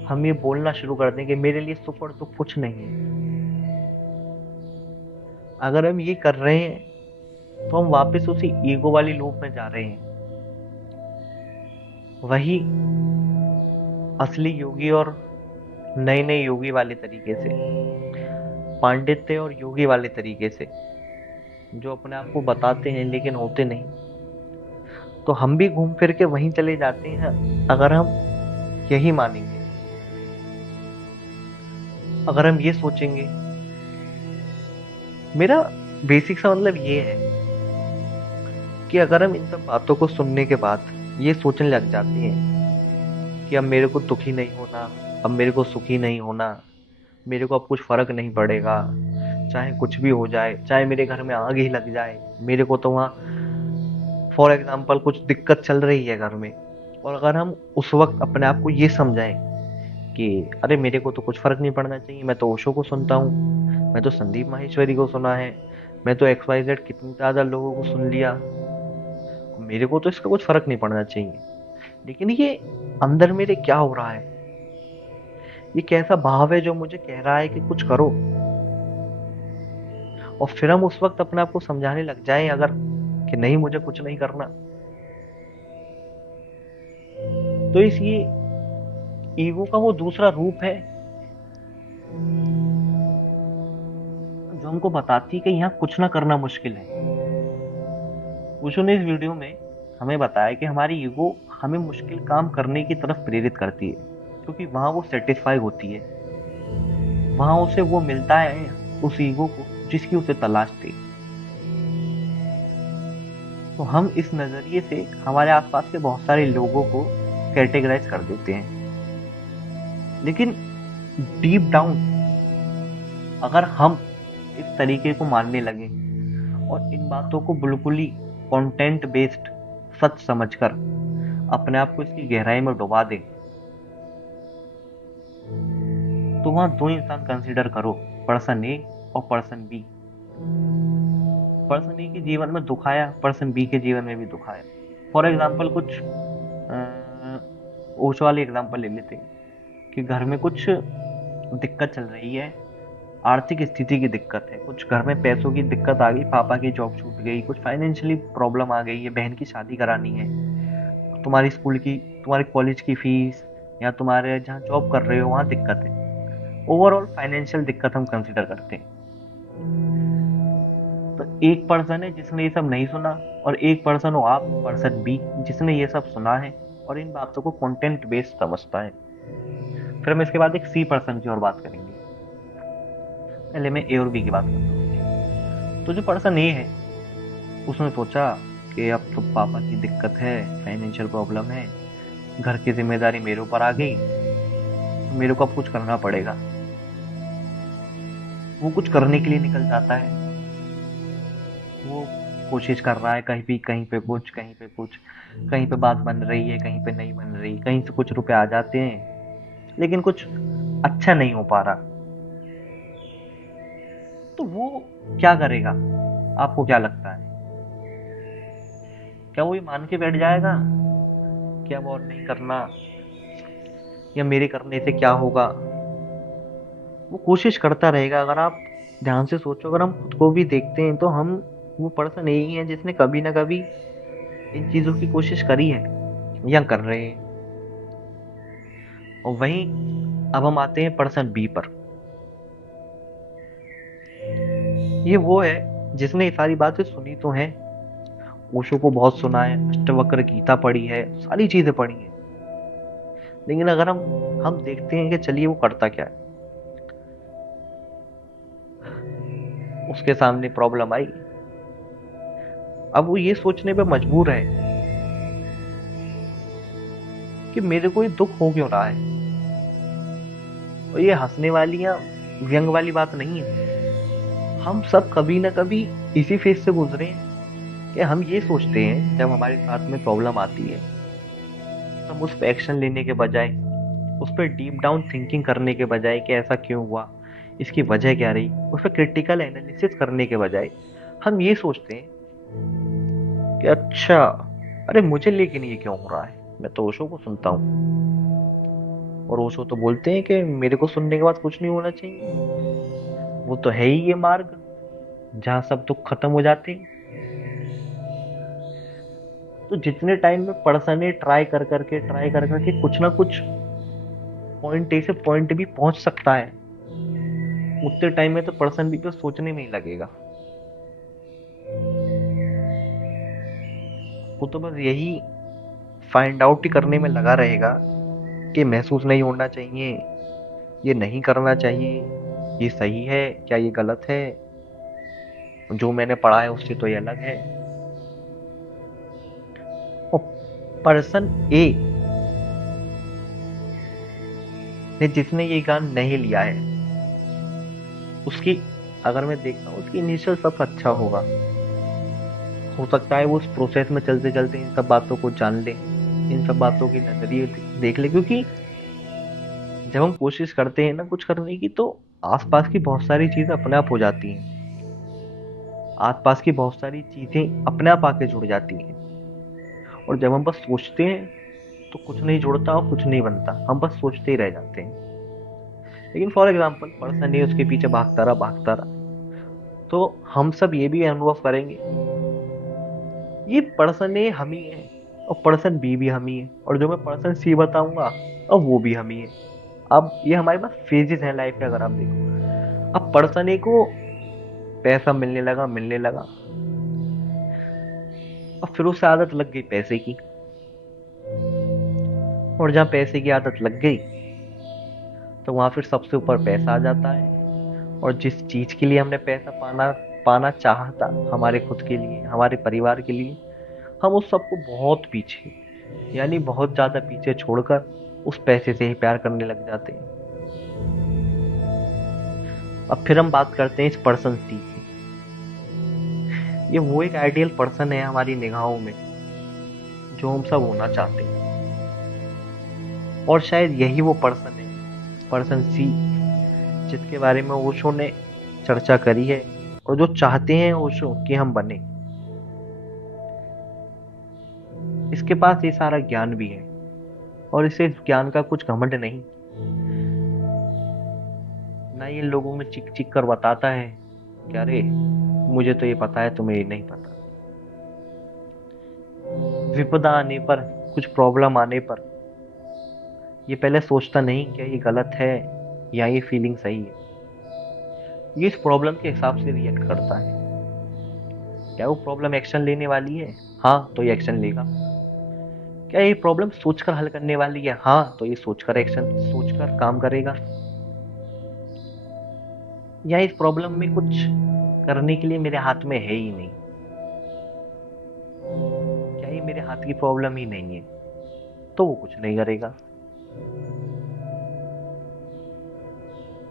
हम ये बोलना शुरू कर दें कि मेरे लिए सुख और दुख कुछ नहीं है। अगर हम ये कर रहे हैं तो हम वापस उसी ईगो वाली लूप में जा रहे हैं। वही असली योगी और नए नए योगी वाले तरीके से, पांडित्य और योगी वाले तरीके से, जो अपने आप को बताते हैं लेकिन होते नहीं, तो हम भी घूम फिर के वहीं चले जाते हैं। अगर हम यही मानेंगे, अगर हम ये सोचेंगे, मेरा बेसिक सा मतलब ये है कि अगर हम इन सब बातों को सुनने के बाद ये सोचने लग जाते हैं कि अब मेरे को दुखी नहीं होना, अब मेरे को सुखी नहीं होना, मेरे को अब कुछ फर्क नहीं पड़ेगा, चाहे कुछ भी हो जाए, चाहे मेरे घर में आग ही लग जाए, मेरे को तो वहाँ फॉर एग्जाम्पल कुछ दिक्कत चल रही है घर में, और अगर हम उस वक्त अपने आप को ये समझाएं कि अरे मेरे को तो कुछ फर्क नहीं पड़ना चाहिए, मैं तो ओशो को सुनता हूँ, मैं तो संदीप माहेश्वरी को सुना है, मैं तो XYZ कितनी ज्यादा लोगों को सुन लिया, मेरे को तो इसका कुछ फर्क नहीं पड़ना चाहिए। लेकिन ये अंदर मेरे क्या हो रहा है, ये कैसा भाव है जो मुझे कह रहा है कि कुछ करो, और फिर हम उस वक्त अपने आप को समझाने लग जाएं अगर कि नहीं मुझे कुछ नहीं करना, तो इस ये ईगो का वो दूसरा रूप है जो हमको बताती है कि यहाँ कुछ ना करना मुश्किल है। ओशो ने इस वीडियो में हमें बताया कि हमारी ईगो हमें मुश्किल काम करने की तरफ प्रेरित करती है, क्योंकि वहां वो सेटिस्फाई होती है, वहां उसे वो मिलता है उस ईगो को जिसकी उसे तलाश थी। तो हम इस नजरिए से हमारे आसपास के बहुत सारे लोगों को कैटेगराइज कर देते हैं, लेकिन डीप डाउन अगर हम इस तरीके को मानने लगे और इन बातों को बिल्कुल ही कंटेंट बेस्ड सच समझकर अपने आप को इसकी गहराई में डुबा दे, तो वहां दो इंसान कंसीडर करो, पर्सन ए और पर्सन बी। पर्सन ए के जीवन में दुख आया, पर्सन बी के जीवन में भी दुख आया। फॉर एग्जाम्पल कुछ ओशो वाली एग्जाम्पल ले लेते हैं कि घर में कुछ दिक्कत चल रही है, आर्थिक स्थिति की दिक्कत है, कुछ घर में पैसों की दिक्कत आ गई, पापा की जॉब छूट गई, कुछ फाइनेंशियली प्रॉब्लम आ गई है, बहन की शादी करानी है, तुम्हारी स्कूल की, तुम्हारी कॉलेज की फीस, या तुम्हारे जहाँ जॉब कर रहे हो वहाँ दिक्कत है। ओवरऑल फाइनेंशियल दिक्कत हम कंसिडर करते हैं। तो एक पर्सन है जिसने ये सब नहीं सुना, और एक पर्सन हो आप, पर्सन बी, जिसने ये सब सुना है और इन बातों को कंटेंट बेस्ड समझता है। फिर हम इसके बाद एक सी पर्सन की और बात करेंगे। पहले मैं ए और बी की बात करता हूँ। तो जो पर्सन ए है, उसने सोचा कि अब तो पापा की दिक्कत है, फाइनेंशियल प्रॉब्लम है, घर की जिम्मेदारी मेरे ऊपर आ गई, तो मेरे को अब कुछ करना पड़ेगा। वो कुछ करने के लिए निकल जाता है, वो कोशिश कर रहा है, कहीं पे कुछ, कहीं पे कुछ, कहीं पे बात बन रही है, कहीं पे नहीं बन रही, कहीं से कुछ रुपए आ जाते हैं, लेकिन कुछ अच्छा नहीं हो पा रहा। तो वो क्या करेगा, आपको क्या लगता है? क्या वो ये मान के बैठ जाएगा कि अब और नहीं करना, या मेरे करने से क्या होगा? वो कोशिश करता रहेगा। अगर आप ध्यान से सोचो, अगर हम खुद को भी देखते हैं, तो हम वो पर्सन यही है जिसने कभी ना कभी इन चीजों की कोशिश करी है या कर रहे हैं। और वहीं अब हम आते हैं पर्सन बी पर। ये वो है जिसने ये सारी बातें सुनी तो हैं, ओशो को बहुत सुना है, अष्टवक्र गीता पढ़ी है, सारी चीजें पढ़ी हैं, लेकिन अगर हम देखते हैं कि चलिए वो करता क्या है। उसके सामने प्रॉब्लम आई, अब वो ये सोचने पे मजबूर है कि मेरे को ये दुख हो क्यों रहा है। और ये हंसने वाली या व्यंग वाली बात नहीं है, हम सब कभी ना कभी इसी फेज से गुजरे हैं कि हम ये सोचते हैं जब हमारे साथ में प्रॉब्लम आती है, तो हम उस पर एक्शन लेने के बजाय, उस पर डीप डाउन थिंकिंग करने के बजाय कि ऐसा क्यों हुआ, इसकी वजह क्या रही, उस पर क्रिटिकल एनालिसिस करने के बजाय हम ये सोचते हैं कि अच्छा, अरे मुझे लेकिन ये क्यों हो रहा है। मैं तो ओशो को सुनता हूँ, और ओशो तो बोलते हैं कि मेरे को सुनने के बाद कुछ नहीं होना चाहिए, वो तो है ही ये मार्ग जहाँ सब दुख खत्म हो जाते हैं। तो जितने टाइम में पर्सन ने ट्राई कर करके कुछ ना कुछ पॉइंट ए से पॉइंट बी पहुंच सकता है, उतने टाइम में तो पर्सन बी पे सोचने में ही लगेगा। वो तो बस यही फाइंड आउट ही करने में लगा रहेगा कि महसूस नहीं होना चाहिए, ये नहीं करना चाहिए, ये सही है क्या, ये गलत है, जो मैंने पढ़ा है उससे तो ये अलग है। और पर्सन ए ने जिसने ये ज्ञान नहीं लिया है, उसकी, अगर मैं देखता हूँ, उसकी इनिशियल सब अच्छा होगा। हो सकता है वो उस प्रोसेस में चलते चलते इन सब बातों को जान ले, इन सब बातों की नजरिए देख ले, क्योंकि जब हम कोशिश करते हैं ना कुछ करने की, तो आसपास की बहुत सारी चीजें अपने आप हो जाती हैं, आसपास की बहुत सारी चीजें अपने आप आके जुड़ जाती हैं। और जब हम बस सोचते हैं तो कुछ नहीं जुड़ता और कुछ नहीं बनता, हम बस सोचते ही रह जाते हैं। लेकिन फॉर एग्जाम्पल पर्सन ये उसके पीछे भागता रहा, तो हम सब ये भी अनुभव करेंगे, ये पर्सन ए हम ही है, और पर्सन बी भी हम ही है, और जो मैं पर्सन सी बताऊंगा अब वो भी हम ही है। अब ये हमारे पास फेजेस हैं लाइफ के, अगर आप देखो। अब पर्सन ए को पैसा मिलने लगा, और फिर उसे आदत लग गई पैसे की, और जहाँ पैसे की आदत लग गई, तो वहां फिर सबसे ऊपर पैसा आ जाता है। और जिस चीज के लिए हमने पैसा पाना पाना चाहा था, हमारे खुद के लिए, हमारे परिवार के लिए, हम उस सबको बहुत पीछे, यानी बहुत ज्यादा पीछे छोड़कर उस पैसे से ही प्यार करने लग जाते हैं। अब फिर हम बात करते हैं इस पर्सन सी की। ये वो एक आइडियल पर्सन है हमारी निगाहों में जो हम सब होना चाहते हैं, और शायद यही वो पर्सन है, पर्सन सी, जिसके बारे में ओशो ने चर्चा करी है और जो चाहते हैं ओशो कि हम बने। इसके पास ये सारा ज्ञान भी है और इसे इस ज्ञान का कुछ घमंड नहीं, ना ये लोगों में चिक चिक कर बताता है कि अरे मुझे तो ये पता है, तुम्हें ये नहीं पता। विपदा आने पर, कुछ प्रॉब्लम आने पर ये पहले सोचता नहीं क्या ये गलत है या ये फीलिंग सही है। ये इस प्रॉब्लम के हिसाब से रिएक्ट करता है। क्या वो प्रॉब्लम एक्शन लेने वाली है? हाँ, तो ये एक्शन लेगा। क्या ये प्रॉब्लम सोचकर हल करने वाली है? हाँ, तो ये सोचकर काम करेगा। या इस प्रॉब्लम में कुछ करने के लिए मेरे हाथ में है ही नहीं? क्या ये मेरे हाथ की प्रॉब्लम ही नहीं है? तो वो कुछ नहीं करेगा।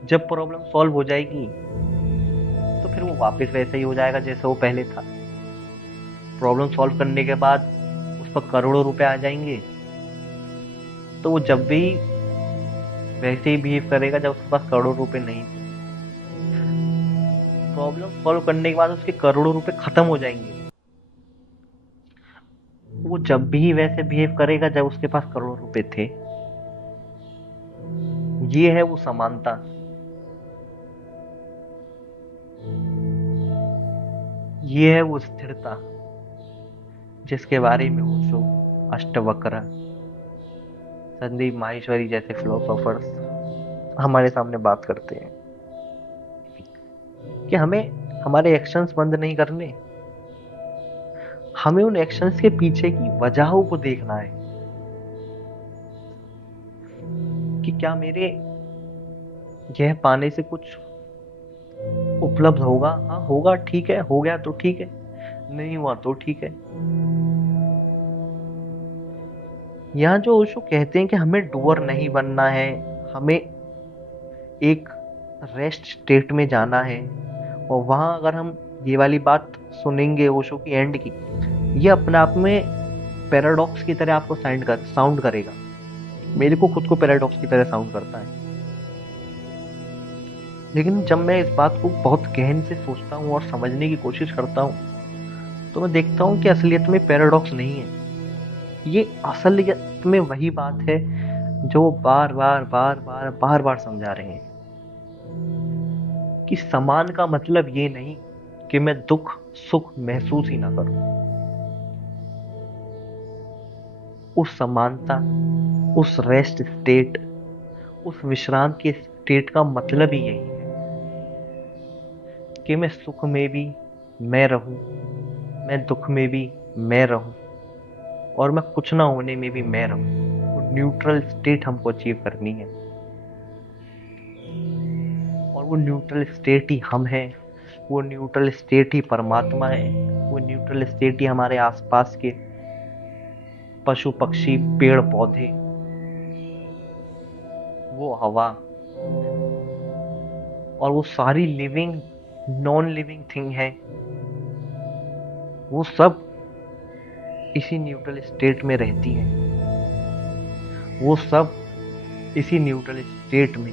जब प्रॉब्लम सॉल्व हो जाएगी तो फिर वो वापस वैसे ही हो जाएगा जैसे वो पहले था। प्रॉब्लम सॉल्व करने के बाद उस पर करोड़ों रुपए आ जाएंगे तो वो जब भी वैसे ही बिहेव करेगा जब उसके पास करोड़ों रुपए नहीं थे। प्रॉब्लम सॉल्व करने के बाद उसके करोड़ों रुपए खत्म हो जाएंगे, वो जब भी वैसे बिहेव करेगा जब उसके पास करोड़ों रुपए थे। ये है वो समानता, ये है वो स्थिरता जिसके बारे में ओशो, अष्टवक्र, संदीप माहेश्वरी जैसे फिलोसोफर्स हमारे सामने बात करते हैं कि हमें हमारे एक्शंस बंद नहीं करने, हमें उन एक्शंस के पीछे की वजहों को देखना है कि क्या मेरे यह पाने से कुछ उपलब्ध होगा। हाँ होगा, ठीक है, हो गया तो ठीक है, नहीं हुआ तो ठीक है। यहाँ जो ओशो कहते हैं कि हमें डूअर नहीं बनना है, हमें एक रेस्ट स्टेट में जाना है, और वहां अगर हम ये वाली बात सुनेंगे ओशो की एंड की, ये अपने आप में पैराडॉक्स की तरह आपको साउंड करेगा। मेरे को खुद को पैराडॉक्स की तरह साउंड करता है, लेकिन जब मैं इस बात को बहुत गहन से सोचता हूँ और समझने की कोशिश करता हूँ तो मैं देखता हूँ कि असलियत में पैराडॉक्स नहीं है। ये असलियत में वही बात है जो बार बार बार बार बार बार समझा रहे हैं कि समान का मतलब ये नहीं कि मैं दुख सुख महसूस ही ना करूं। उस समानता, उस रेस्ट स्टेट, उस विश्राम के स्टेट का मतलब ही यही है कि मैं सुख में भी मैं रहूं, मैं दुख में भी मैं रहूं, और मैं कुछ ना होने में भी मैं रहूं। वो न्यूट्रल स्टेट हमको अचीव करनी है, और वो न्यूट्रल स्टेट ही हम हैं, वो न्यूट्रल स्टेट ही परमात्मा है, वो न्यूट्रल स्टेट ही हमारे आसपास के पशु पक्षी पेड़ पौधे, वो हवा, और वो सारी लिविंग नॉन लिविंग थिंग है, वो सब इसी न्यूट्रल स्टेट में रहती है। वो सब इसी न्यूट्रल स्टेट में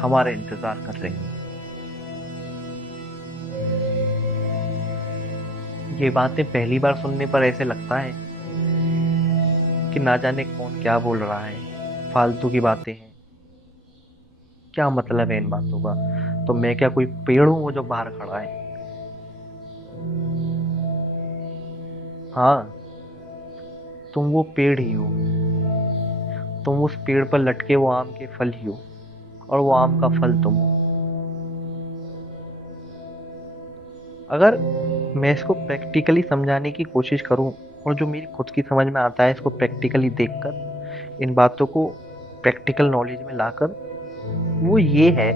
हमारा इंतजार कर रही हैं। ये बातें पहली बार सुनने पर ऐसे लगता है कि ना जाने कौन क्या बोल रहा है, फालतू की बातें हैं, क्या मतलब है इन बातों का। तो मैं क्या कोई पेड़ हूं वो जो बाहर खड़ा है? हाँ, तुम वो पेड़ ही हो, तुम उस पेड़ पर लटके वो आम के फल ही हो, और वो आम का फल तुम हो। अगर मैं इसको प्रैक्टिकली समझाने की कोशिश करूं, और जो मेरी खुद की समझ में आता है इसको प्रैक्टिकली देखकर, इन बातों को प्रैक्टिकल नॉलेज में लाकर, वो ये है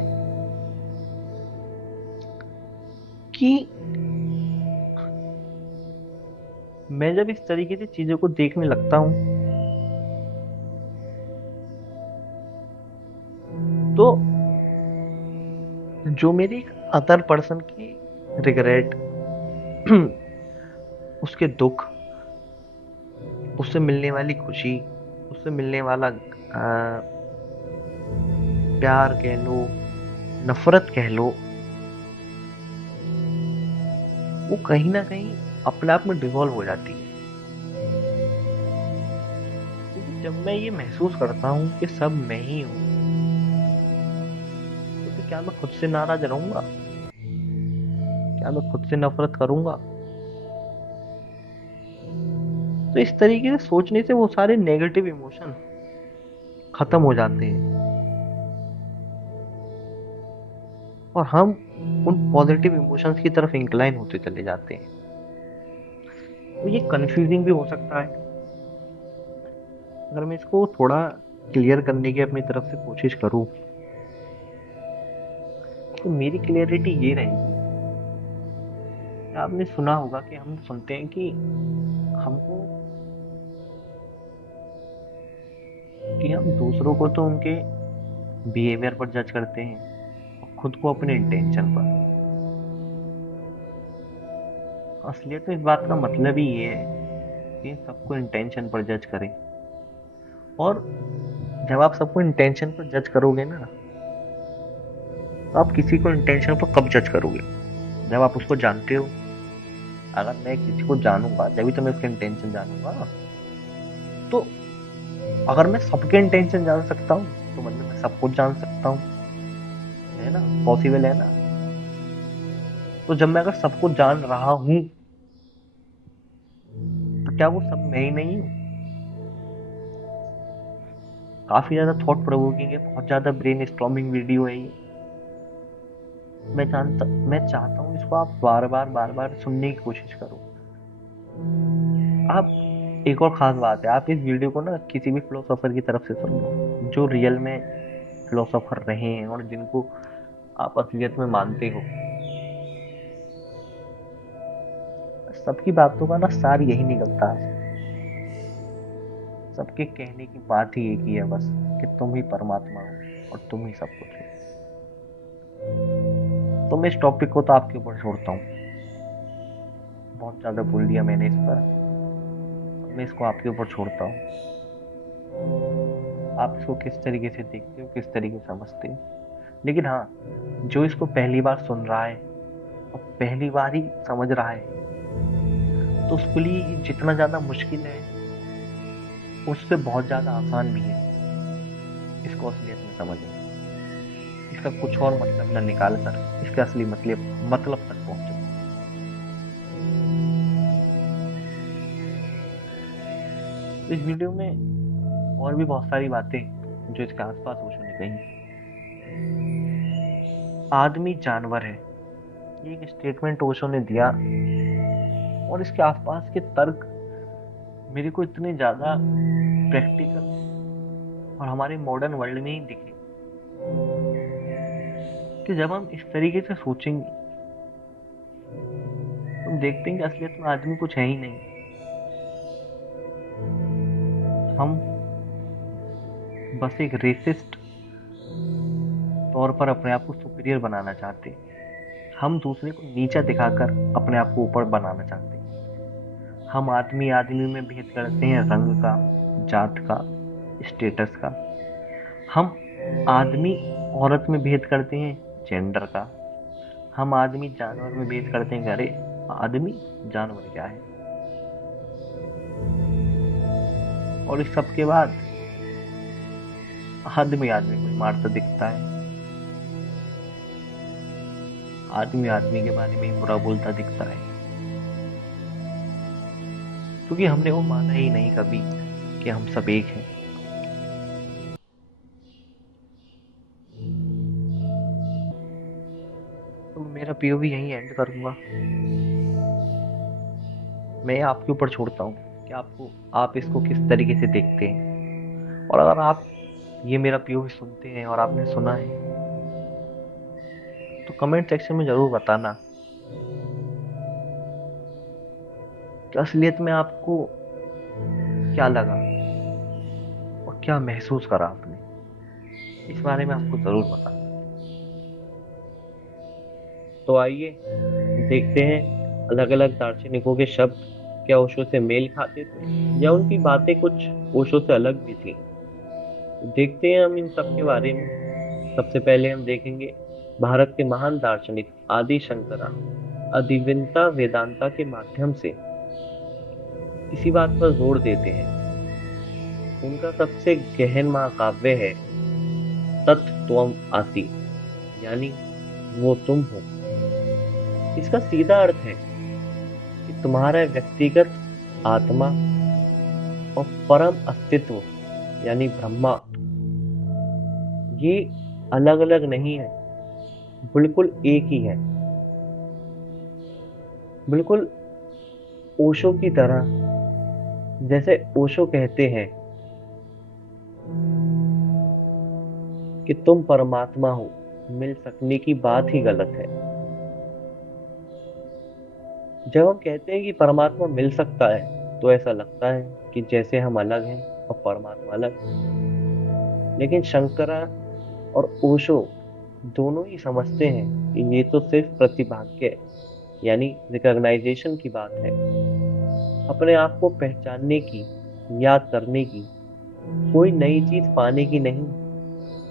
कि मैं जब इस तरीके से चीजों को देखने लगता हूं तो जो मेरी अदर पर्सन की रिग्रेट, उसके दुख, उससे मिलने वाली खुशी, उससे मिलने वाला प्यार कह लो, नफरत कह लो, वो कहीं ना कहीं अपने आप में डिवॉल्व हो जाती है। क्योंकि जब मैं ये महसूस करता हूँ कि सब मैं ही हूँ, तो फिर क्या मैं खुद से नाराज रहूंगा? क्या मैं खुद से नफरत करूंगा? तो इस तरीके से सोचने से वो सारे नेगेटिव इमोशन खत्म हो जाते हैं और हम उन पॉजिटिव इमोशंस की तरफ इंक्लाइन होते चले जाते हैं। तो ये कंफ्यूजिंग भी हो सकता है। अगर मैं इसको थोड़ा क्लियर करने की अपनी तरफ से कोशिश करूं, तो मेरी क्लियरिटी ये रहेगी। आपने सुना होगा कि हम सुनते हैं कि हमको कि हम दूसरों को तो उनके बिहेवियर पर जज करते हैं और खुद को अपने इंटेंशन पर। असलियत तो इस बात का मतलब ही ये है कि सबको इंटेंशन पर जज करें। और जब आप सबको इंटेंशन पर जज करोगे ना, तो आप किसी को इंटेंशन पर कब जज करोगे? जब आप उसको जानते हो। अगर मैं किसी को जानूंगा जब तो मैं उसके इंटेंशन जानूंगा। तो अगर मैं सबके इंटेंशन जान सकता हूँ, तो मतलब मैं सब कुछ जान सकता हूँ। है ना? पॉसिबल है ना? तो जब मैं अगर सब कुछ जान रहा हूँ, तो क्या वो सब मैं ही नहीं हूँ? काफी ज्यादा थॉट प्रोवोकिंग है, बहुत ज्यादा ब्रेन स्टॉर्मिंग वीडियो है ये। मैं चाहता हूँ इसको आप बार बार सुनने की कोशिश करो। आप एक और खास बात है, आप इस वीडियो को ना किसी भी फिलोसोफर की तरफ से सुन लो जो रियल में फिलोसोफर रहे हैं और जिनको आप असलियत में मानते हो। सबकी बातों का ना सार यही निकलता है। सबके कहने की बात ही एक ही है बस, कि तुम ही परमात्मा हो और तुम ही सब कुछ हो। तो मैं इस टॉपिक को तो आपके ऊपर छोड़ता हूँ। बहुत ज्यादा बोल दिया मैंने इस पर। अब मैं इसको आपके ऊपर छोड़ता हूँ। आप इसको किस तरीके से देखते हो, किस तरीके से समझते हो। लेकिन हाँ, जो इसको पहली बार सुन रहा है और पहली बार ही समझ रहा है, तो उसके लिए ये जितना ज्यादा मुश्किल है, उससे बहुत ज्यादा आसान भी है इसको असलियत में समझना। इसका कुछ और मतलब न निकाल कर इसके असली मतलब तक पहुंचो। तो इस वीडियो में और भी बहुत सारी बातें जो इसके आसपास ओशो ने कही। आदमी जानवर है, ये एक स्टेटमेंट ओशो ने दिया, और इसके आसपास के तर्क मेरे को इतने ज्यादा प्रैक्टिकल और हमारे मॉडर्न वर्ल्ड में ही दिखे कि जब हम इस तरीके से सोचेंगे, तो हम देखते हैं कि असलियत में आदमी कुछ है ही नहीं। हम बस एक रेसिस्ट तौर पर अपने आप को सुपीरियर बनाना चाहते हैं। हम दूसरे को नीचा दिखाकर अपने आप को ऊपर बनाना चाहते हैं। हम आदमी आदमी में भेद करते हैं, रंग का, जात का, स्टेटस का। हम आदमी औरत में भेद करते हैं, जेंडर का। हम आदमी जानवर में भेद करते हैं, अरे आदमी जानवर क्या है। और इस सब के बाद आदमी आदमी को मारता दिखता है, आदमी आदमी के बारे में ही बुरा बोलता दिखता है, क्योंकि हमने वो माना ही नहीं कभी कि हम सब एक हैं। तो मेरा पीओवी यहीं एंड करूंगा। मैं आपके ऊपर छोड़ता हूँ कि आप इसको किस तरीके से देखते हैं। और अगर आप ये मेरा पीओवी सुनते हैं और आपने सुना है, तो कमेंट सेक्शन में जरूर बताना कि असलियत में आपको क्या लगा और क्या महसूस करा आपने। इस बारे में आपको जरूर बताना। तो आइए देखते हैं अलग अलग दार्शनिकों के शब्द क्या ओशो से मेल खाते थे या उनकी बातें कुछ ओशो से अलग भी थी। देखते हैं हम इन सब के बारे में। सबसे पहले हम देखेंगे भारत के महान दार्शनिक आदि शंकरा अद्वैता वेदांता के माध्यम से इसी बात पर जोर देते हैं। उनका सबसे गहन महाकाव्य है तत् त्वम आसी, यानी वो तुम हो। इसका सीधा अर्थ है कि तुम्हारा व्यक्तिगत आत्मा और परम अस्तित्व यानी ब्रह्मा ये अलग अलग नहीं है, बिल्कुल एक ही है। बिल्कुल ओशो की तरह। जैसे ओशो कहते हैं कि तुम परमात्मा हो, मिल सकने की बात ही गलत है। जब हम कहते हैं कि परमात्मा मिल सकता है तो ऐसा लगता है कि जैसे हम अलग हैं और परमात्मा अलग है। लेकिन शंकरा और ओशो दोनों ही समझते हैं कि ये तो सिर्फ प्रतिभाग्य यानी रिकॉग्नाइजेशन की बात है, अपने आप को पहचानने की, याद करने की, कोई नई चीज पाने की नहीं,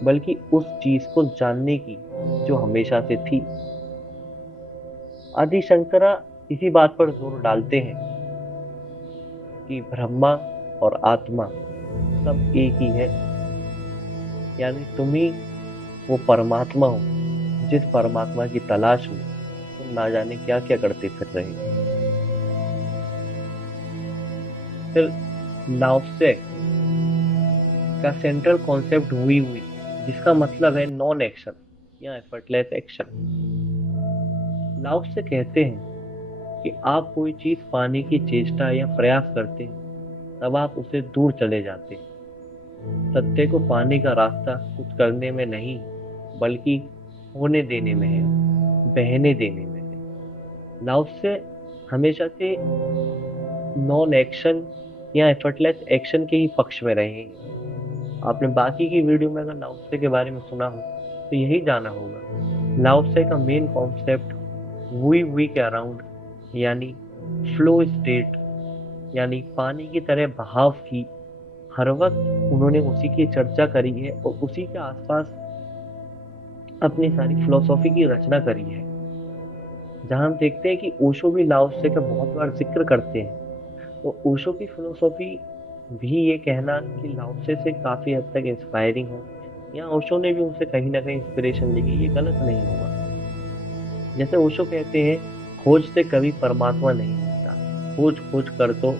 बल्कि उस चीज को जानने की जो हमेशा से थी। आदि शंकरा इसी बात पर जोर डालते हैं कि ब्रह्मा और आत्मा सब एक ही है, यानी तुम ही वो परमात्मा हो जिस परमात्मा की तलाश में तुम ना जाने क्या क्या करते फिर रहे हो। फिर लाओत्से का सेंट्रल कॉन्सेप्ट हुई जिसका मतलब है नॉन एक्शन या एफर्टलेस एक्शन। लाओत्से कहते हैं कि आप कोई चीज पाने की चेष्टा या प्रयास करते हैं तब आप उसे दूर चले जाते हैं। सत्य को पाने का रास्ता कुछ करने में नहीं, बल्कि होने देने में है, बहने देने में है। लाओत्से हमेशा से नॉन एक्शन या एफर्टलेस एक्शन के ही पक्ष में रहे हैं। आपने बाकी की वीडियो में अगर लाओत्से के बारे में सुना हो तो यही जाना होगा। लाओत्से का मेन कॉन्सेप्ट वुई के अराउंड यानी फ्लो स्टेट, यानी पानी की तरह बहाव की हर वक्त उन्होंने उसी की चर्चा करी है और उसी के आसपास अपनी सारी फिलोसॉफी की रचना करी है। जहां हम देखते हैं कि ओशो भी लाओत्से का बहुत बार जिक्र करते हैं। तो ओशो की फिलोसॉफी भी ये कहना कि लाओत्से से काफी हद तक इंस्पायरिंग है या ओशो ने भी उनसे कहीं ना कहीं इंस्पिरेशन ली, ये गलत नहीं होगा। जैसे ओशो कहते हैं, खोज से कभी परमात्मा नहीं मिलता, खोज खोज कर तो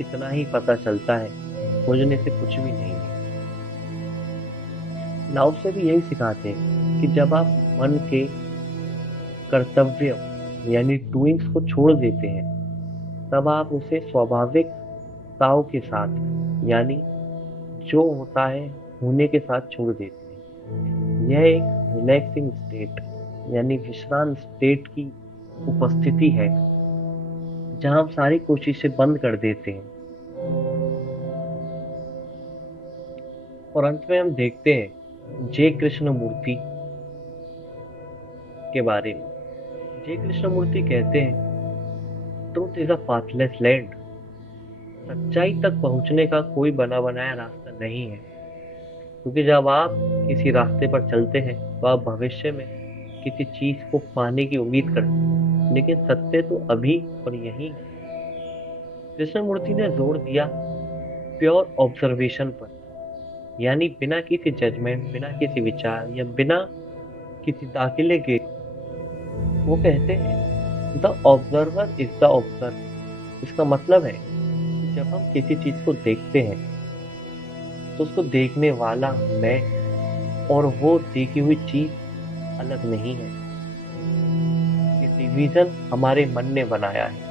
इतना ही पता चलता है, खोजने से कुछ भी नहीं है। लाओत्से भी यही सिखाते हैं कि जब आप मन के कर्तव्य यानी डूइंग्स को छोड़ देते हैं तब आप उसे स्वाभाविक ताव के साथ यानी जो होता है होने के साथ छोड़ देते हैं। यह एक रिलैक्सिंग स्टेट यानी विश्राम स्टेट की उपस्थिति है जहां हम सारी कोशिशें बंद कर देते हैं। और अंत में हम देखते हैं जे कृष्णमूर्ति के बारे में। जे कृष्णमूर्ति कहते हैं, truth is a pathless land. सच्चाई तक पहुंचने का कोई बना बनाया रास्ता नहीं है, क्योंकि जब आप किसी रास्ते पर चलते हैं तो आप भविष्य में किसी चीज को पाने की उम्मीद करते हैं, लेकिन सत्य तो अभी और यहीं है। कृष्णमूर्ति ने जोर दिया प्योर ऑब्जर्वेशन पर, यानी बिना किसी जजमेंट, बिना किसी विचार या बिना किसी दाखिले के। वो कहते हैं the observer is the observe. इसका मतलब है कि जब हम किसी चीज को देखते हैं तो उसको देखने वाला मैं और वो देखी हुई चीज अलग नहीं है। ये डिवीजन हमारे मन ने बनाया है।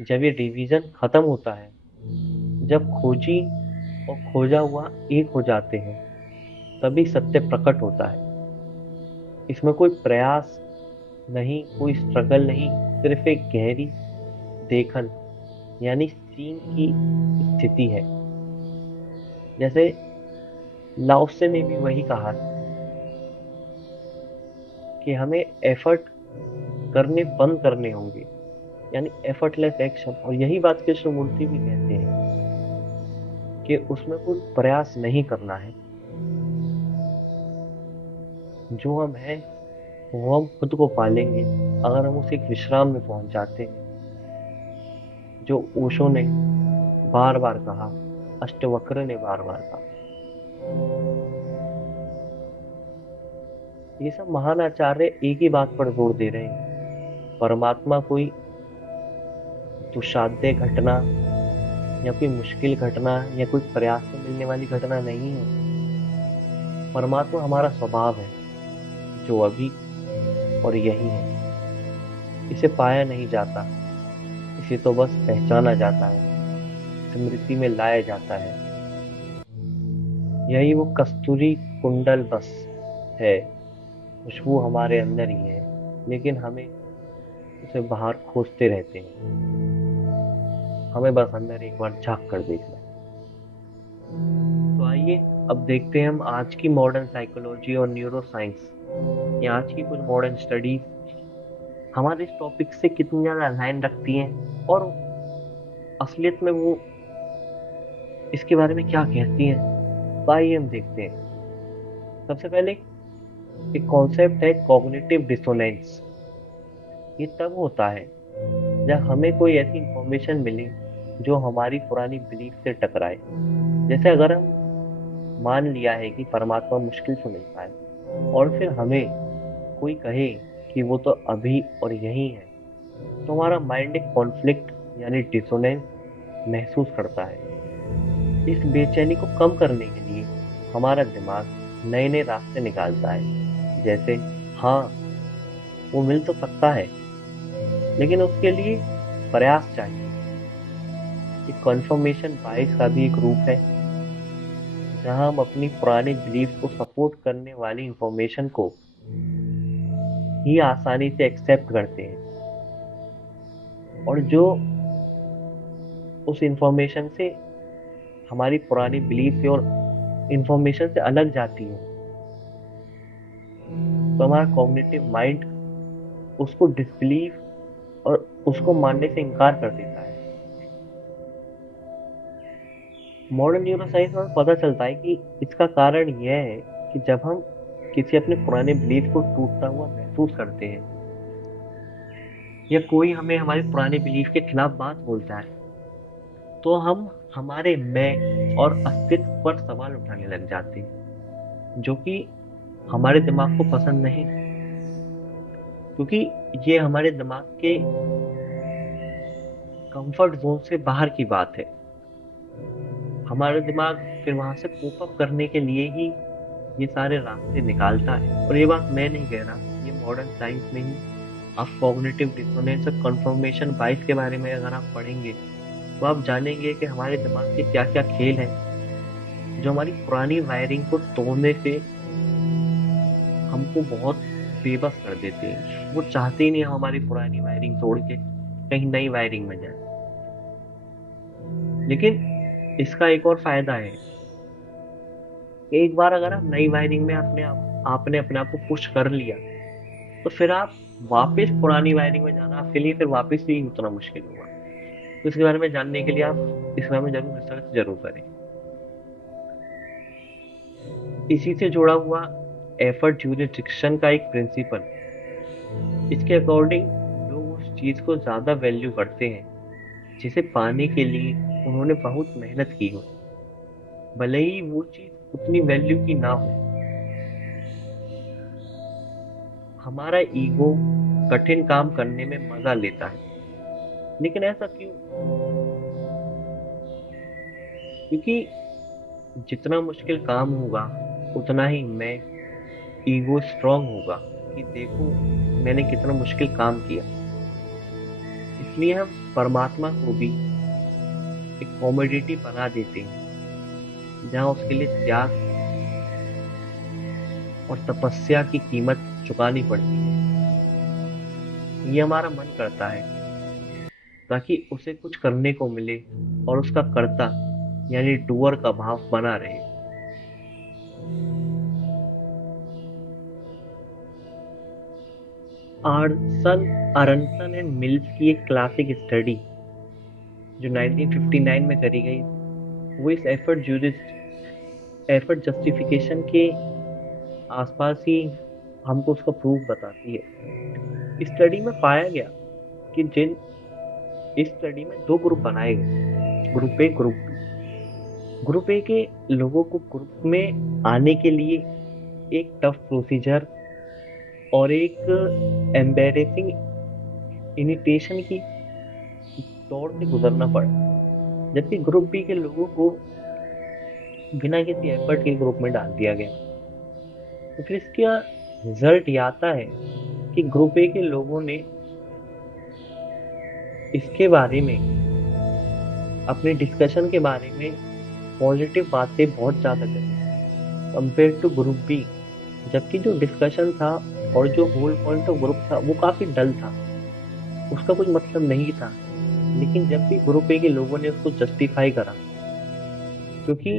जब ये डिवीजन खत्म होता है, जब खोजी और खोजा हुआ एक हो जाते हैं, तभी सत्य प्रकट होता है। इसमें कोई प्रयास नहीं, कोई स्ट्रगल नहीं, सिर्फ एक गहरी देखन यानी सीन की स्थिति है। जैसे लाओत्से ने भी वही कहा कि हमें एफर्ट करने बंद करने होंगे, यानी एफर्टलेस एक्शन। और यही बात कृष्णमूर्ति भी कहते हैं कि उसमें कोई प्रयास नहीं करना है। जो हम हैं वो हम खुद को पालेंगे अगर हम उस एक विश्राम में पहुंच जाते हैं, जो ओशो ने बार बार कहा, अष्टवक्र ने बार बार कहा। ये सब महान आचार्य एक ही बात पर जोर दे रहे हैं, परमात्मा कोई दुस्साध्य घटना या कोई मुश्किल घटना या कोई प्रयास से मिलने वाली घटना नहीं है। परमात्मा हमारा स्वभाव है, जो अभी और यही है। इसे पाया नहीं जाता, इसे तो बस पहचाना जाता है, स्मृति में लाया जाता है। यही वो कस्तूरी कुंडल बस है, खुशबू हमारे अंदर ही है, लेकिन हमें उसे बाहर खोजते रहते हैं। हमें बस अंदर एक बार झांक कर देखना है। तो आइए अब देखते हैं हम आज की मॉडर्न साइकोलॉजी और न्यूरो साइंस या आज की कुछ मॉडर्न स्टडीज हमारे इस टॉपिक से कितनी ज्यादा अलाइन रखती हैं और असलियत में वो इसके बारे में क्या कहती हैं। तो आइए हम देखते हैं। सबसे पहले एक कॉन्सेप्ट है कॉग्निटिव डिसोनेंस। ये तब होता है जब हमें कोई ऐसी इंफॉर्मेशन मिले जो हमारी पुरानी बिलीफ से टकराए। जैसे अगर हम मान लिया है कि परमात्मा मुश्किल से मिलता है और फिर हमें कोई कहे कि वो तो अभी और यही है, तो हमारा माइंड एक कॉन्फ्लिक्ट यानी डिसोनेंस महसूस करता है। इस बेचैनी को कम करने के लिए हमारा दिमाग नए नए रास्ते निकालता है। जैसे हाँ, वो मिल तो सकता है, लेकिन उसके लिए प्रयास चाहिए। एक कन्फर्मेशन बायस का भी एक रूप है, जहां हम अपनी पुरानी बिलीफ को सपोर्ट करने वाली इंफॉर्मेशन को ही आसानी से एक्सेप्ट करते हैं, और जो उस इंफॉर्मेशन से हमारी पुरानी बिलीफ से और इंफॉर्मेशन से अलग जाती है, तो हमारा कॉग्निटिव माइंड उसको डिसबिलीव और उसको मानने से इनकार कर देता है। मॉडर्न न्यूरोसाइंस में पता चलता है कि इसका कारण यह है कि जब हम किसी अपने पुराने बिलीफ को टूटता हुआ महसूस करते हैं या कोई हमें हमारे पुराने बिलीफ के खिलाफ बात बोलता है, तो हम हमारे मैं और अस्तित्व पर सवाल उठाने लग जाते हैं, जो कि हमारे दिमाग को पसंद नहीं, क्योंकि ये हमारे दिमाग के कंफर्ट जोन से बाहर की बात है। हमारा दिमाग फिर वहां से कोप अप करने के लिए ही ये सारे रास्ते निकालता है। और ये बात मैं नहीं कह रहा, ये मॉडर्न साइंस में ही आप कॉग्निटिव डिसोनेंस और कंफर्मेशन बाइस के बारे में अगर आप पढ़ेंगे तो आप जानेंगे कि हमारे दिमाग के क्या क्या खेल हैं जो हमारी पुरानी वायरिंग को तोड़ने से हमको बहुत बेबस कर देते हैं। वो चाहते ही नहीं हम हमारी पुरानी वायरिंग तोड़ के कहीं नई वायरिंग में जाए। लेकिन इसका एक और फायदा है, एक बार अगर आप नई वायरिंग में आपने अपने आप को पुश कर लिया, तो फिर आप वापस पुरानी वायरिंग में जाना आपके लिए फिर वापस ही उतना मुश्किल होगा। तो इसके बारे में जानने के लिए आप इस बारे में जरूर रिसर्च जरूर करें। इसी से जुड़ा हुआ एफर्ट ज्यूरिडिक्शन का एक प्रिंसिपल, इसके अकॉर्डिंग लोग उस चीज को ज्यादा वैल्यू करते हैं जिसे पाने के लिए उन्होंने बहुत मेहनत की हो, भले ही वो चीज उतनी वैल्यू की ना हो। हमारा ईगो कठिन काम करने में मजा लेता है, लेकिन ऐसा क्यों? क्योंकि जितना मुश्किल काम होगा उतना ही मैं ईगो स्ट्रांग होगा कि देखो मैंने कितना मुश्किल काम किया। इसलिए हम परमात्मा को भी एक कॉमोडिटी बना देते हैं, जहां उसके लिए त्याग और तपस्या की कीमत चुकानी पड़ती है। ये हमारा मन करता है ताकि उसे कुछ करने को मिले और उसका कर्ता यानी डूअर का भाव बना रहे। आर्सन अरनसन एंड मिल्स की एक क्लासिक स्टडी जो 1959 में करी गई, वो इस एफर्ट जस्टिफिकेशन के आसपास ही हमको उसका प्रूफ बताती है। स्टडी में पाया गया कि इस स्टडी में दो ग्रुप बनाए गए, group A group B. Group A के लोगों को ग्रुप में आने के लिए एक टफ प्रोसीजर और एक एम्बेरेसिंग इनिटेशन की दौड़ से गुजरना पड़ा, जबकि ग्रुप बी के लोगों को बिना किसी एफर्ट के ग्रुप में डाल दिया गया। तो फिर इसका रिजल्ट ये आता है कि ग्रुप ए के लोगों ने इसके बारे में, अपने डिस्कशन के बारे में पॉजिटिव बातें बहुत ज़्यादा करी कंपेयर टू ग्रुप बी, जबकि जो डिस्कशन था और जो होल पॉइंट ऑफ ग्रुप था वो काफ़ी डल था, उसका कुछ मतलब नहीं था। लेकिन जब भी ग्रुप ए के लोगों ने उसको जस्टिफाई करा, क्योंकि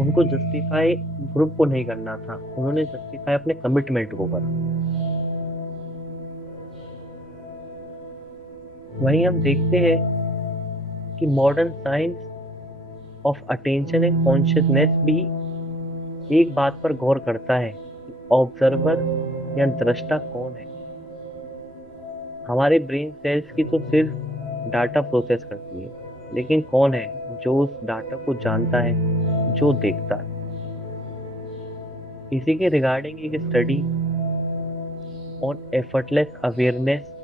उनको जस्टिफाई ग्रुप को नहीं करना था, उन्होंने जस्टिफाई अपने कमिटमेंट को करा। वहीं हम देखते हैं कि modern science of attention and consciousness भी एक बात पर गौर करता है कि ऑब्जर्वर या दृष्टा कौन है। हमारे ब्रेन सेल्स की तो सिर्फ डाटा प्रोसेस करती है, लेकिन कौन है जो उस डाटा को जानता है, जो देखता है। इसी के रिगार्डिंग एक स्टडी ऑन एफर्टलेस अवेयरनेस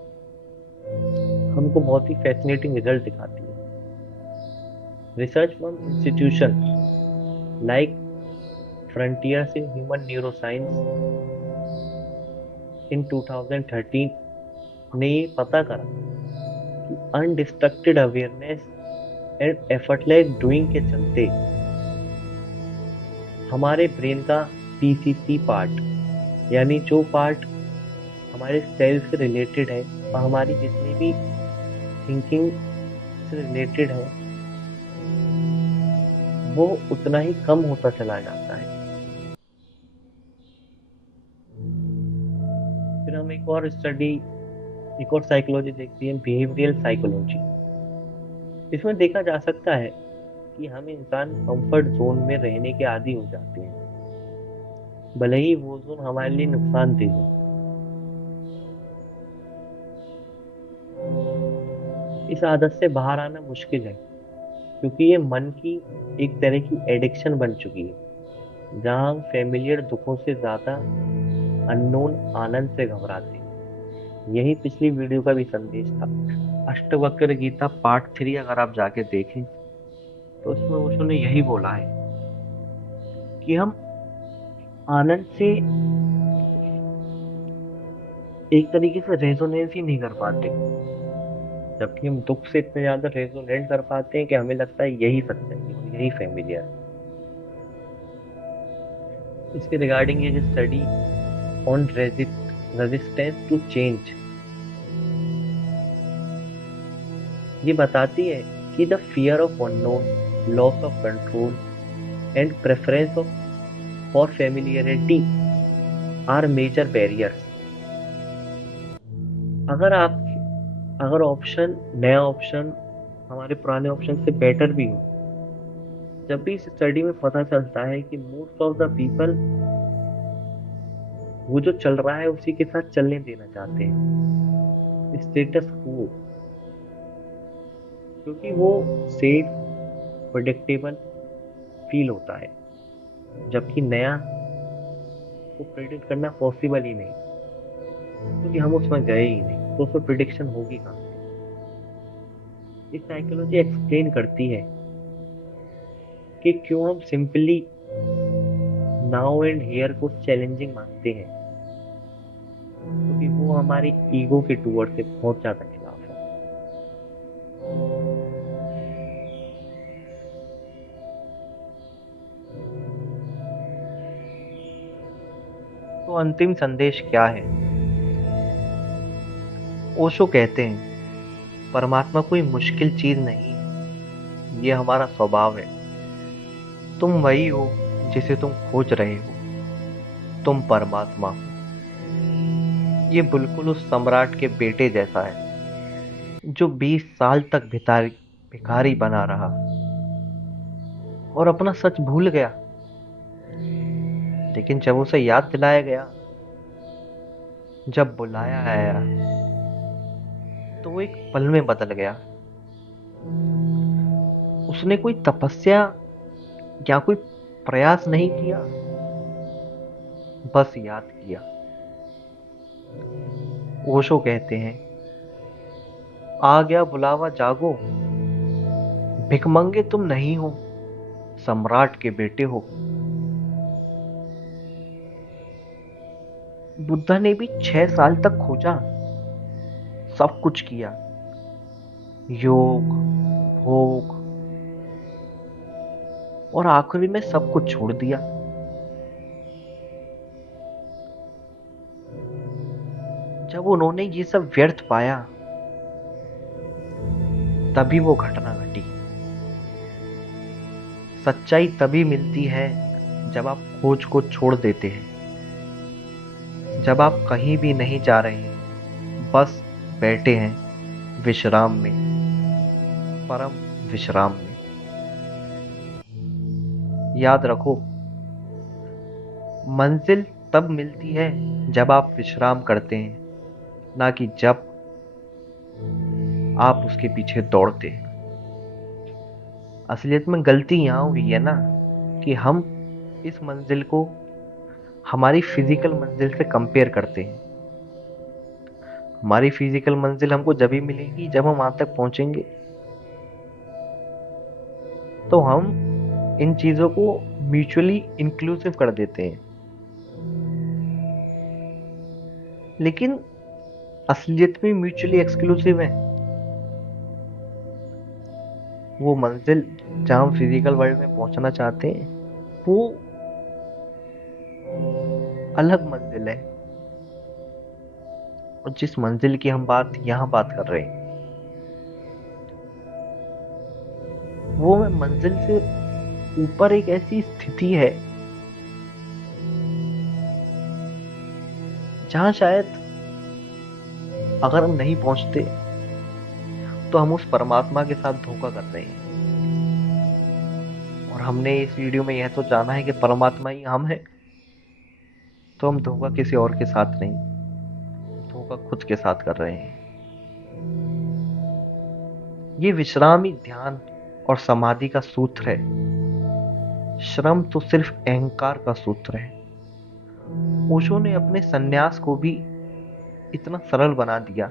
हमको बहुत ही फैसिनेटिंग रिजल्ट दिखाती है। Research from institution like frontiers in human neuroscience in 2013 ने ये पता करा कि undistracted awareness and effortless doing के चलते हमारे ब्रेन का पीसीसी पार्ट, यानी जो पार्ट हमारे सेल्फ से रिलेटेड है और हमारी जितनी भी थिंकिंग से रिलेटेड है, वो उतना ही कम होता चला जाता है। फिर हम एक और साइकोलॉजी देखती है, बिहेवियरल साइकोलॉजी। इसमें देखा जा सकता है कि हम इंसान कंफर्ट जोन में रहने के आदी हो जाते हैं, भले ही वो जोन हमारे लिए नुकसानदेह हो। इस आदत से बाहर आना मुश्किल है, क्योंकि ये मन की एक तरह की एडिक्शन बन चुकी है, जहां हम फेमिलियर दुखों से ज्यादा अननोन आनंद से घबराते हैं। यही पिछली वीडियो का भी संदेश था। अष्टवक्र गीता पार्ट 3 अगर आप जाके देखें तो उसमें ओशो ने यही बोला है कि हम आनंद से एक तरीके से रेजोनेंस ही नहीं कर पाते, जबकि हम दुख से इतने ज्यादा रेजोनेट कर पाते हैं कि हमें लगता है यही सच्चाई है, यही फेमिलियर। इसके रिगार्डिंग ये जो study on resistance to change, ये बताती है कि the fear of unknown, loss of control and preference for familiarity are major barriers. अगर नया ऑप्शन हमारे पुराने ऑप्शन से बेटर भी हो, जब भी इस स्टडी में पता चलता है कि मोस्ट ऑफ द पीपल वो जो चल रहा है उसी के साथ चलने देना चाहते हैं, स्टेटस क्वो, क्योंकि वो सेफ, प्रेडिक्टेबल फील होता है, जबकि नया को प्रेडिक्ट करना पॉसिबल ही नहीं, क्योंकि हम उसमें गए ही नहीं, तो उसमें प्रिडिक्शन होगी कहाँ से। ये साइकोलॉजी एक्सप्लेन करती है कि क्यों हम सिंपली नाउ एंड हियर को चैलेंजिंग मानते हैं, क्योंकि वो हमारी ईगो के टूवर्ड से बहुत ज्यादा खिलाफ है। तो अंतिम संदेश क्या है? ओशो कहते हैं, परमात्मा कोई मुश्किल चीज नहीं, ये हमारा स्वभाव है। तुम वही हो जिसे तुम खोज रहे हो, तुम परमात्मा हो। ये बिल्कुल उस सम्राट के बेटे जैसा है जो 20 साल तक भिखारी बना रहा और अपना सच भूल गया। लेकिन जब उसे याद दिलाया गया, जब बुलाया आया, तो वो एक पल में बदल गया। उसने कोई तपस्या या कोई प्रयास नहीं किया, बस याद किया। ओशो कहते हैं, आ गया बुलावा जागो, भिखमंगे तुम नहीं हो, सम्राट के बेटे हो। बुद्धा ने भी 6 साल तक खोजा, सब कुछ किया, योग, भोग, और आखिरी में सब कुछ छोड़ दिया। जब उन्होंने ये सब व्यर्थ पाया, तभी वो घटना घटी। सच्चाई तभी मिलती है जब आप खोज को छोड़ देते हैं, जब आप कहीं भी नहीं जा रहे हैं, बस बैठे हैं विश्राम में, परम विश्राम में। याद रखो, मंजिल तब मिलती है जब आप विश्राम करते हैं, ना कि जब आप उसके पीछे दौड़ते हैं। असलियत में गलती यहाँ हुई है ना कि हम इस मंजिल को हमारी फिजिकल मंजिल से कंपेयर करते हैं। हमारी फिजिकल मंजिल हमको जब ही मिलेगी जब हम वहां तक पहुंचेंगे। तो हम इन चीजों को म्यूचुअली इंक्लूसिव कर देते हैं, लेकिन असलियत में म्यूचुअली एक्सक्लूसिव है। वो मंजिल जहां हम फिजिकल वर्ल्ड में पहुंचना चाहते हैं, वो अलग मंजिल है। और जिस मंजिल की हम यहां बात कर रहे हैं, वो मंजिल से ऊपर एक ऐसी स्थिति है जहां शायद अगर हम नहीं पहुंचते तो हम उस परमात्मा के साथ धोखा कर रहे हैं। और हमने इस वीडियो में यह तो जाना है कि परमात्मा ही हम है, तो हम धोखा किसी और के साथ नहीं, धोखा खुद के साथ कर रहे हैं। ये विश्राम ही ध्यान और समाधि का सूत्र है। श्रम तो सिर्फ अहंकार का सूत्र है। ओशो ने अपने सन्यास को भी इतना सरल बना दिया,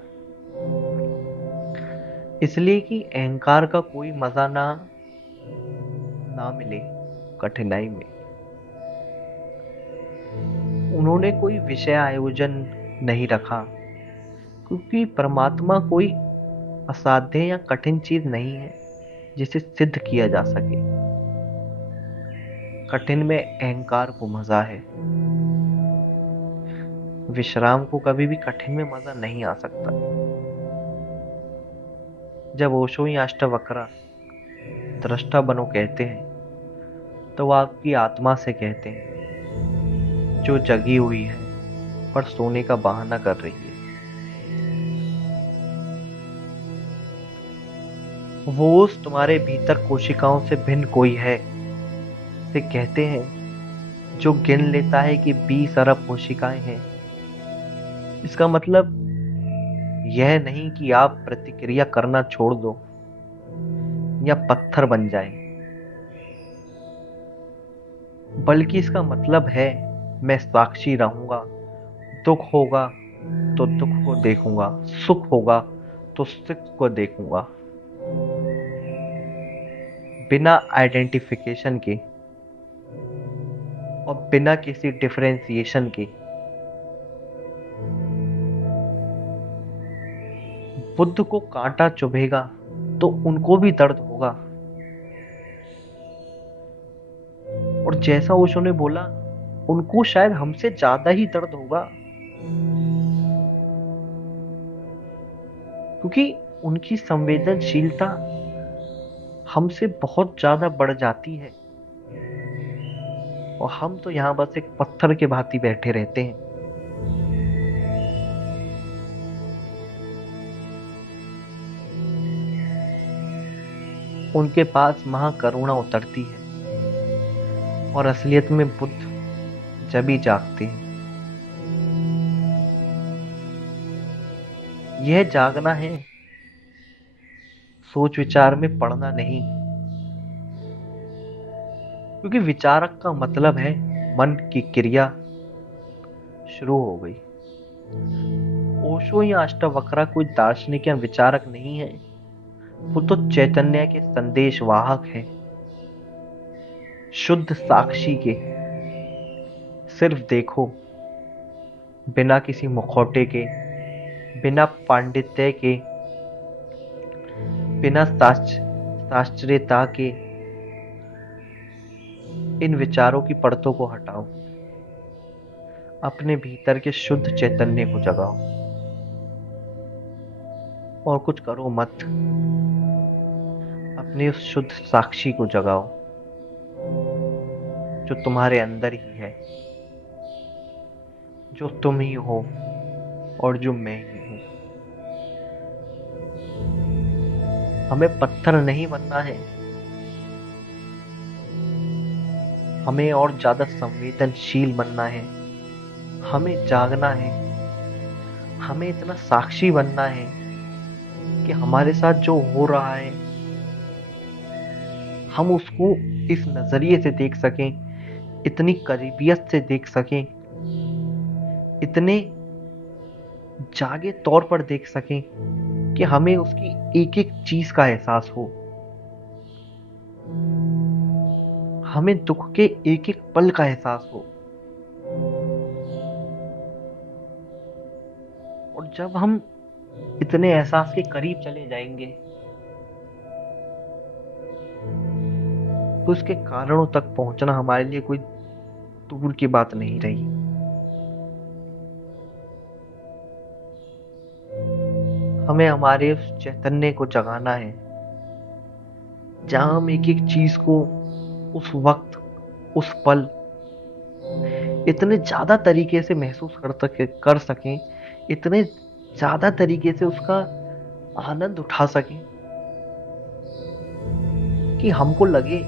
इसलिए कि अहंकार का कोई मजा ना मिले कठिनाई में। उन्होंने कोई विषय आयोजन नहीं रखा, क्योंकि परमात्मा कोई असाध्य या कठिन चीज नहीं है जिसे सिद्ध किया जा सके। कठिन में अहंकार को मजा है, विश्राम को कभी भी कठिन में मजा नहीं आ सकता। जब ओशो या अष्टावक्रा दृष्टा बनो कहते हैं, तो वो आपकी आत्मा से कहते हैं जो जगी हुई है पर सोने का बहाना कर रही है। वो उस तुम्हारे भीतर कोशिकाओं से भिन्न कोई है से कहते हैं जो गिन लेता है कि 20 अरब कोशिकाएं हैं। इसका मतलब यह नहीं कि आप प्रतिक्रिया करना छोड़ दो या पत्थर बन जाए, बल्कि इसका मतलब है मैं साक्षी रहूंगा। दुख होगा तो दुख को देखूंगा, सुख होगा तो सुख को देखूंगा, बिना आइडेंटिफिकेशन के और बिना किसी डिफरेंशिएशन के। बुद्ध को कांटा चुभेगा तो उनको भी दर्द होगा। और जैसा ओशो ने बोला, उनको शायद हमसे ज्यादा ही दर्द होगा, क्योंकि उनकी संवेदनशीलता हमसे बहुत ज्यादा बढ़ जाती है और हम तो यहां बस एक पत्थर के भांति बैठे रहते हैं। उनके पास महाकरुणा उतरती है और असलियत में बुद्ध जब ही जागते हैं। यह जागना है, सोच विचार में पड़ना नहीं, क्योंकि विचारक का मतलब है मन की क्रिया शुरू हो गई। ओशो या अष्टावक्रा कोई दार्शनिक या विचारक नहीं है, वो तो चैतन्य के संदेश वाहक है, शुद्ध साक्षी के। सिर्फ देखो, बिना किसी मुखौटे के, बिना पांडित्य के, बिना शास्त्रीयता के इन विचारों की परतों को हटाओ, अपने भीतर के शुद्ध चैतन्य को जगाओ और कुछ करो मत। अपने उस शुद्ध साक्षी को जगाओ जो तुम्हारे अंदर ही है, जो तुम ही हो और जो मैं ही हूं। हमें पत्थर नहीं बनना है, हमें और ज्यादा संवेदनशील बनना है, हमें जागना है, हमें इतना साक्षी बनना है कि हमारे साथ जो हो रहा है हम उसको इस नजरिए से देख सकें, इतनी करीबियत से देख सकें, इतने जागे तौर पर देख सकें कि हमें उसकी एक एक चीज का एहसास हो, हमें दुख के एक एक पल का एहसास हो। और जब हम इतने एहसास के करीब चले जाएंगे तो उसके कारणों तक पहुंचना हमारे लिए कोई दूर की बात नहीं रही। हमें हमारे उस चैतन्य को जगाना है जहां हम एक एक चीज को उस वक्त, उस पल इतने ज्यादा तरीके से महसूस कर सकें, इतने ज्यादा तरीके से उसका आनंद उठा सकें कि हमको लगे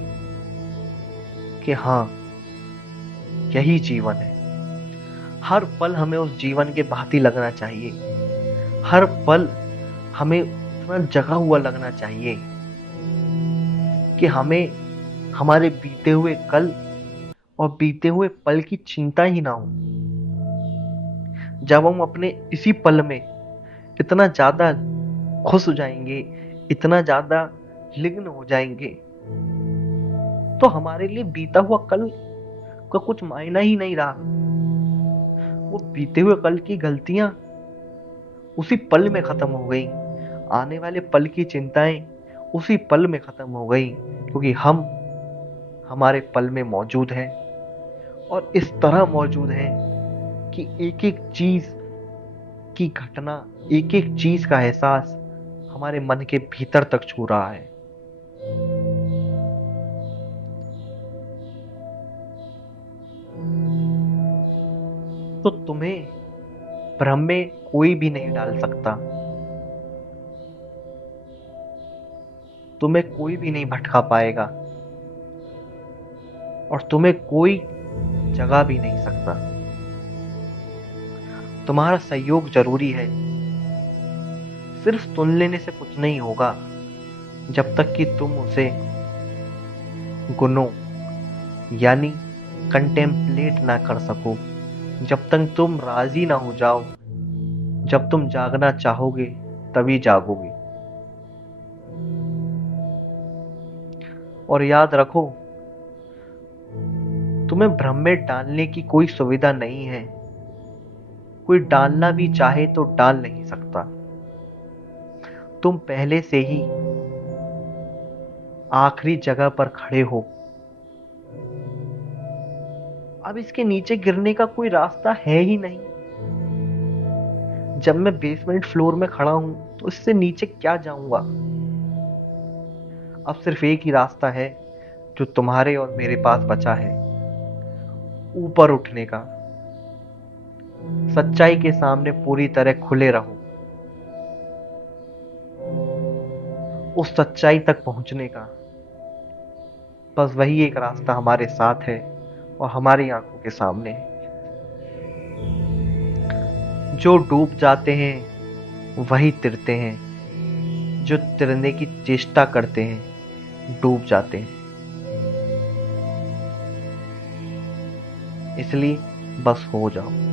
कि हाँ, यही जीवन है। हर पल हमें उस जीवन के भांति लगना चाहिए, हर पल हमें इतना जगा हुआ लगना चाहिए कि हमें हमारे बीते हुए कल और बीते हुए पल की चिंता ही ना हो। जब हम अपने इसी पल में इतना ज्यादा खुश हो जाएंगे, इतना ज्यादा लिग्न हो जाएंगे, तो हमारे लिए बीता हुआ कल का कुछ मायना ही नहीं रहा। वो बीते हुए कल की गलतियां उसी पल में खत्म हो गई, आने वाले पल की चिंताएं उसी पल में खत्म हो गई, क्योंकि हम हमारे पल में मौजूद हैं और इस तरह मौजूद हैं कि एक एक चीज की घटना, एक एक चीज का एहसास हमारे मन के भीतर तक छू रहा है। तो तुम्हें भ्रम में कोई भी नहीं डाल सकता, तुम्हें कोई भी नहीं भटका पाएगा और तुम्हें कोई जगा भी नहीं सकता। तुम्हारा सहयोग जरूरी है, सिर्फ सुन लेने से कुछ नहीं होगा जब तक कि तुम उसे गुनों यानी कंटेम्पलेट ना कर सको, जब तक तुम राजी ना हो जाओ। जब तुम जागना चाहोगे तभी जागोगे। और याद रखो, तुम्हें भ्रम में डालने की कोई सुविधा नहीं है, कोई डालना भी चाहे तो डाल नहीं सकता। तुम पहले से ही आखिरी जगह पर खड़े हो, अब इसके नीचे गिरने का कोई रास्ता है ही नहीं। जब मैं बेसमेंट फ्लोर में खड़ा हूं तो इससे नीचे क्या जाऊंगा। अब सिर्फ एक ही रास्ता है जो तुम्हारे और मेरे पास बचा है, ऊपर उठने का। सच्चाई के सामने पूरी तरह खुले रहो, उस सच्चाई तक पहुंचने का। बस वही एक रास्ता हमारे साथ है और हमारी आंखों के सामने है। जो डूब जाते हैं वही तिरते हैं, जो तिरने की चेष्टा करते हैं डूब जाते हैं। इसलिए बस हो जाओ।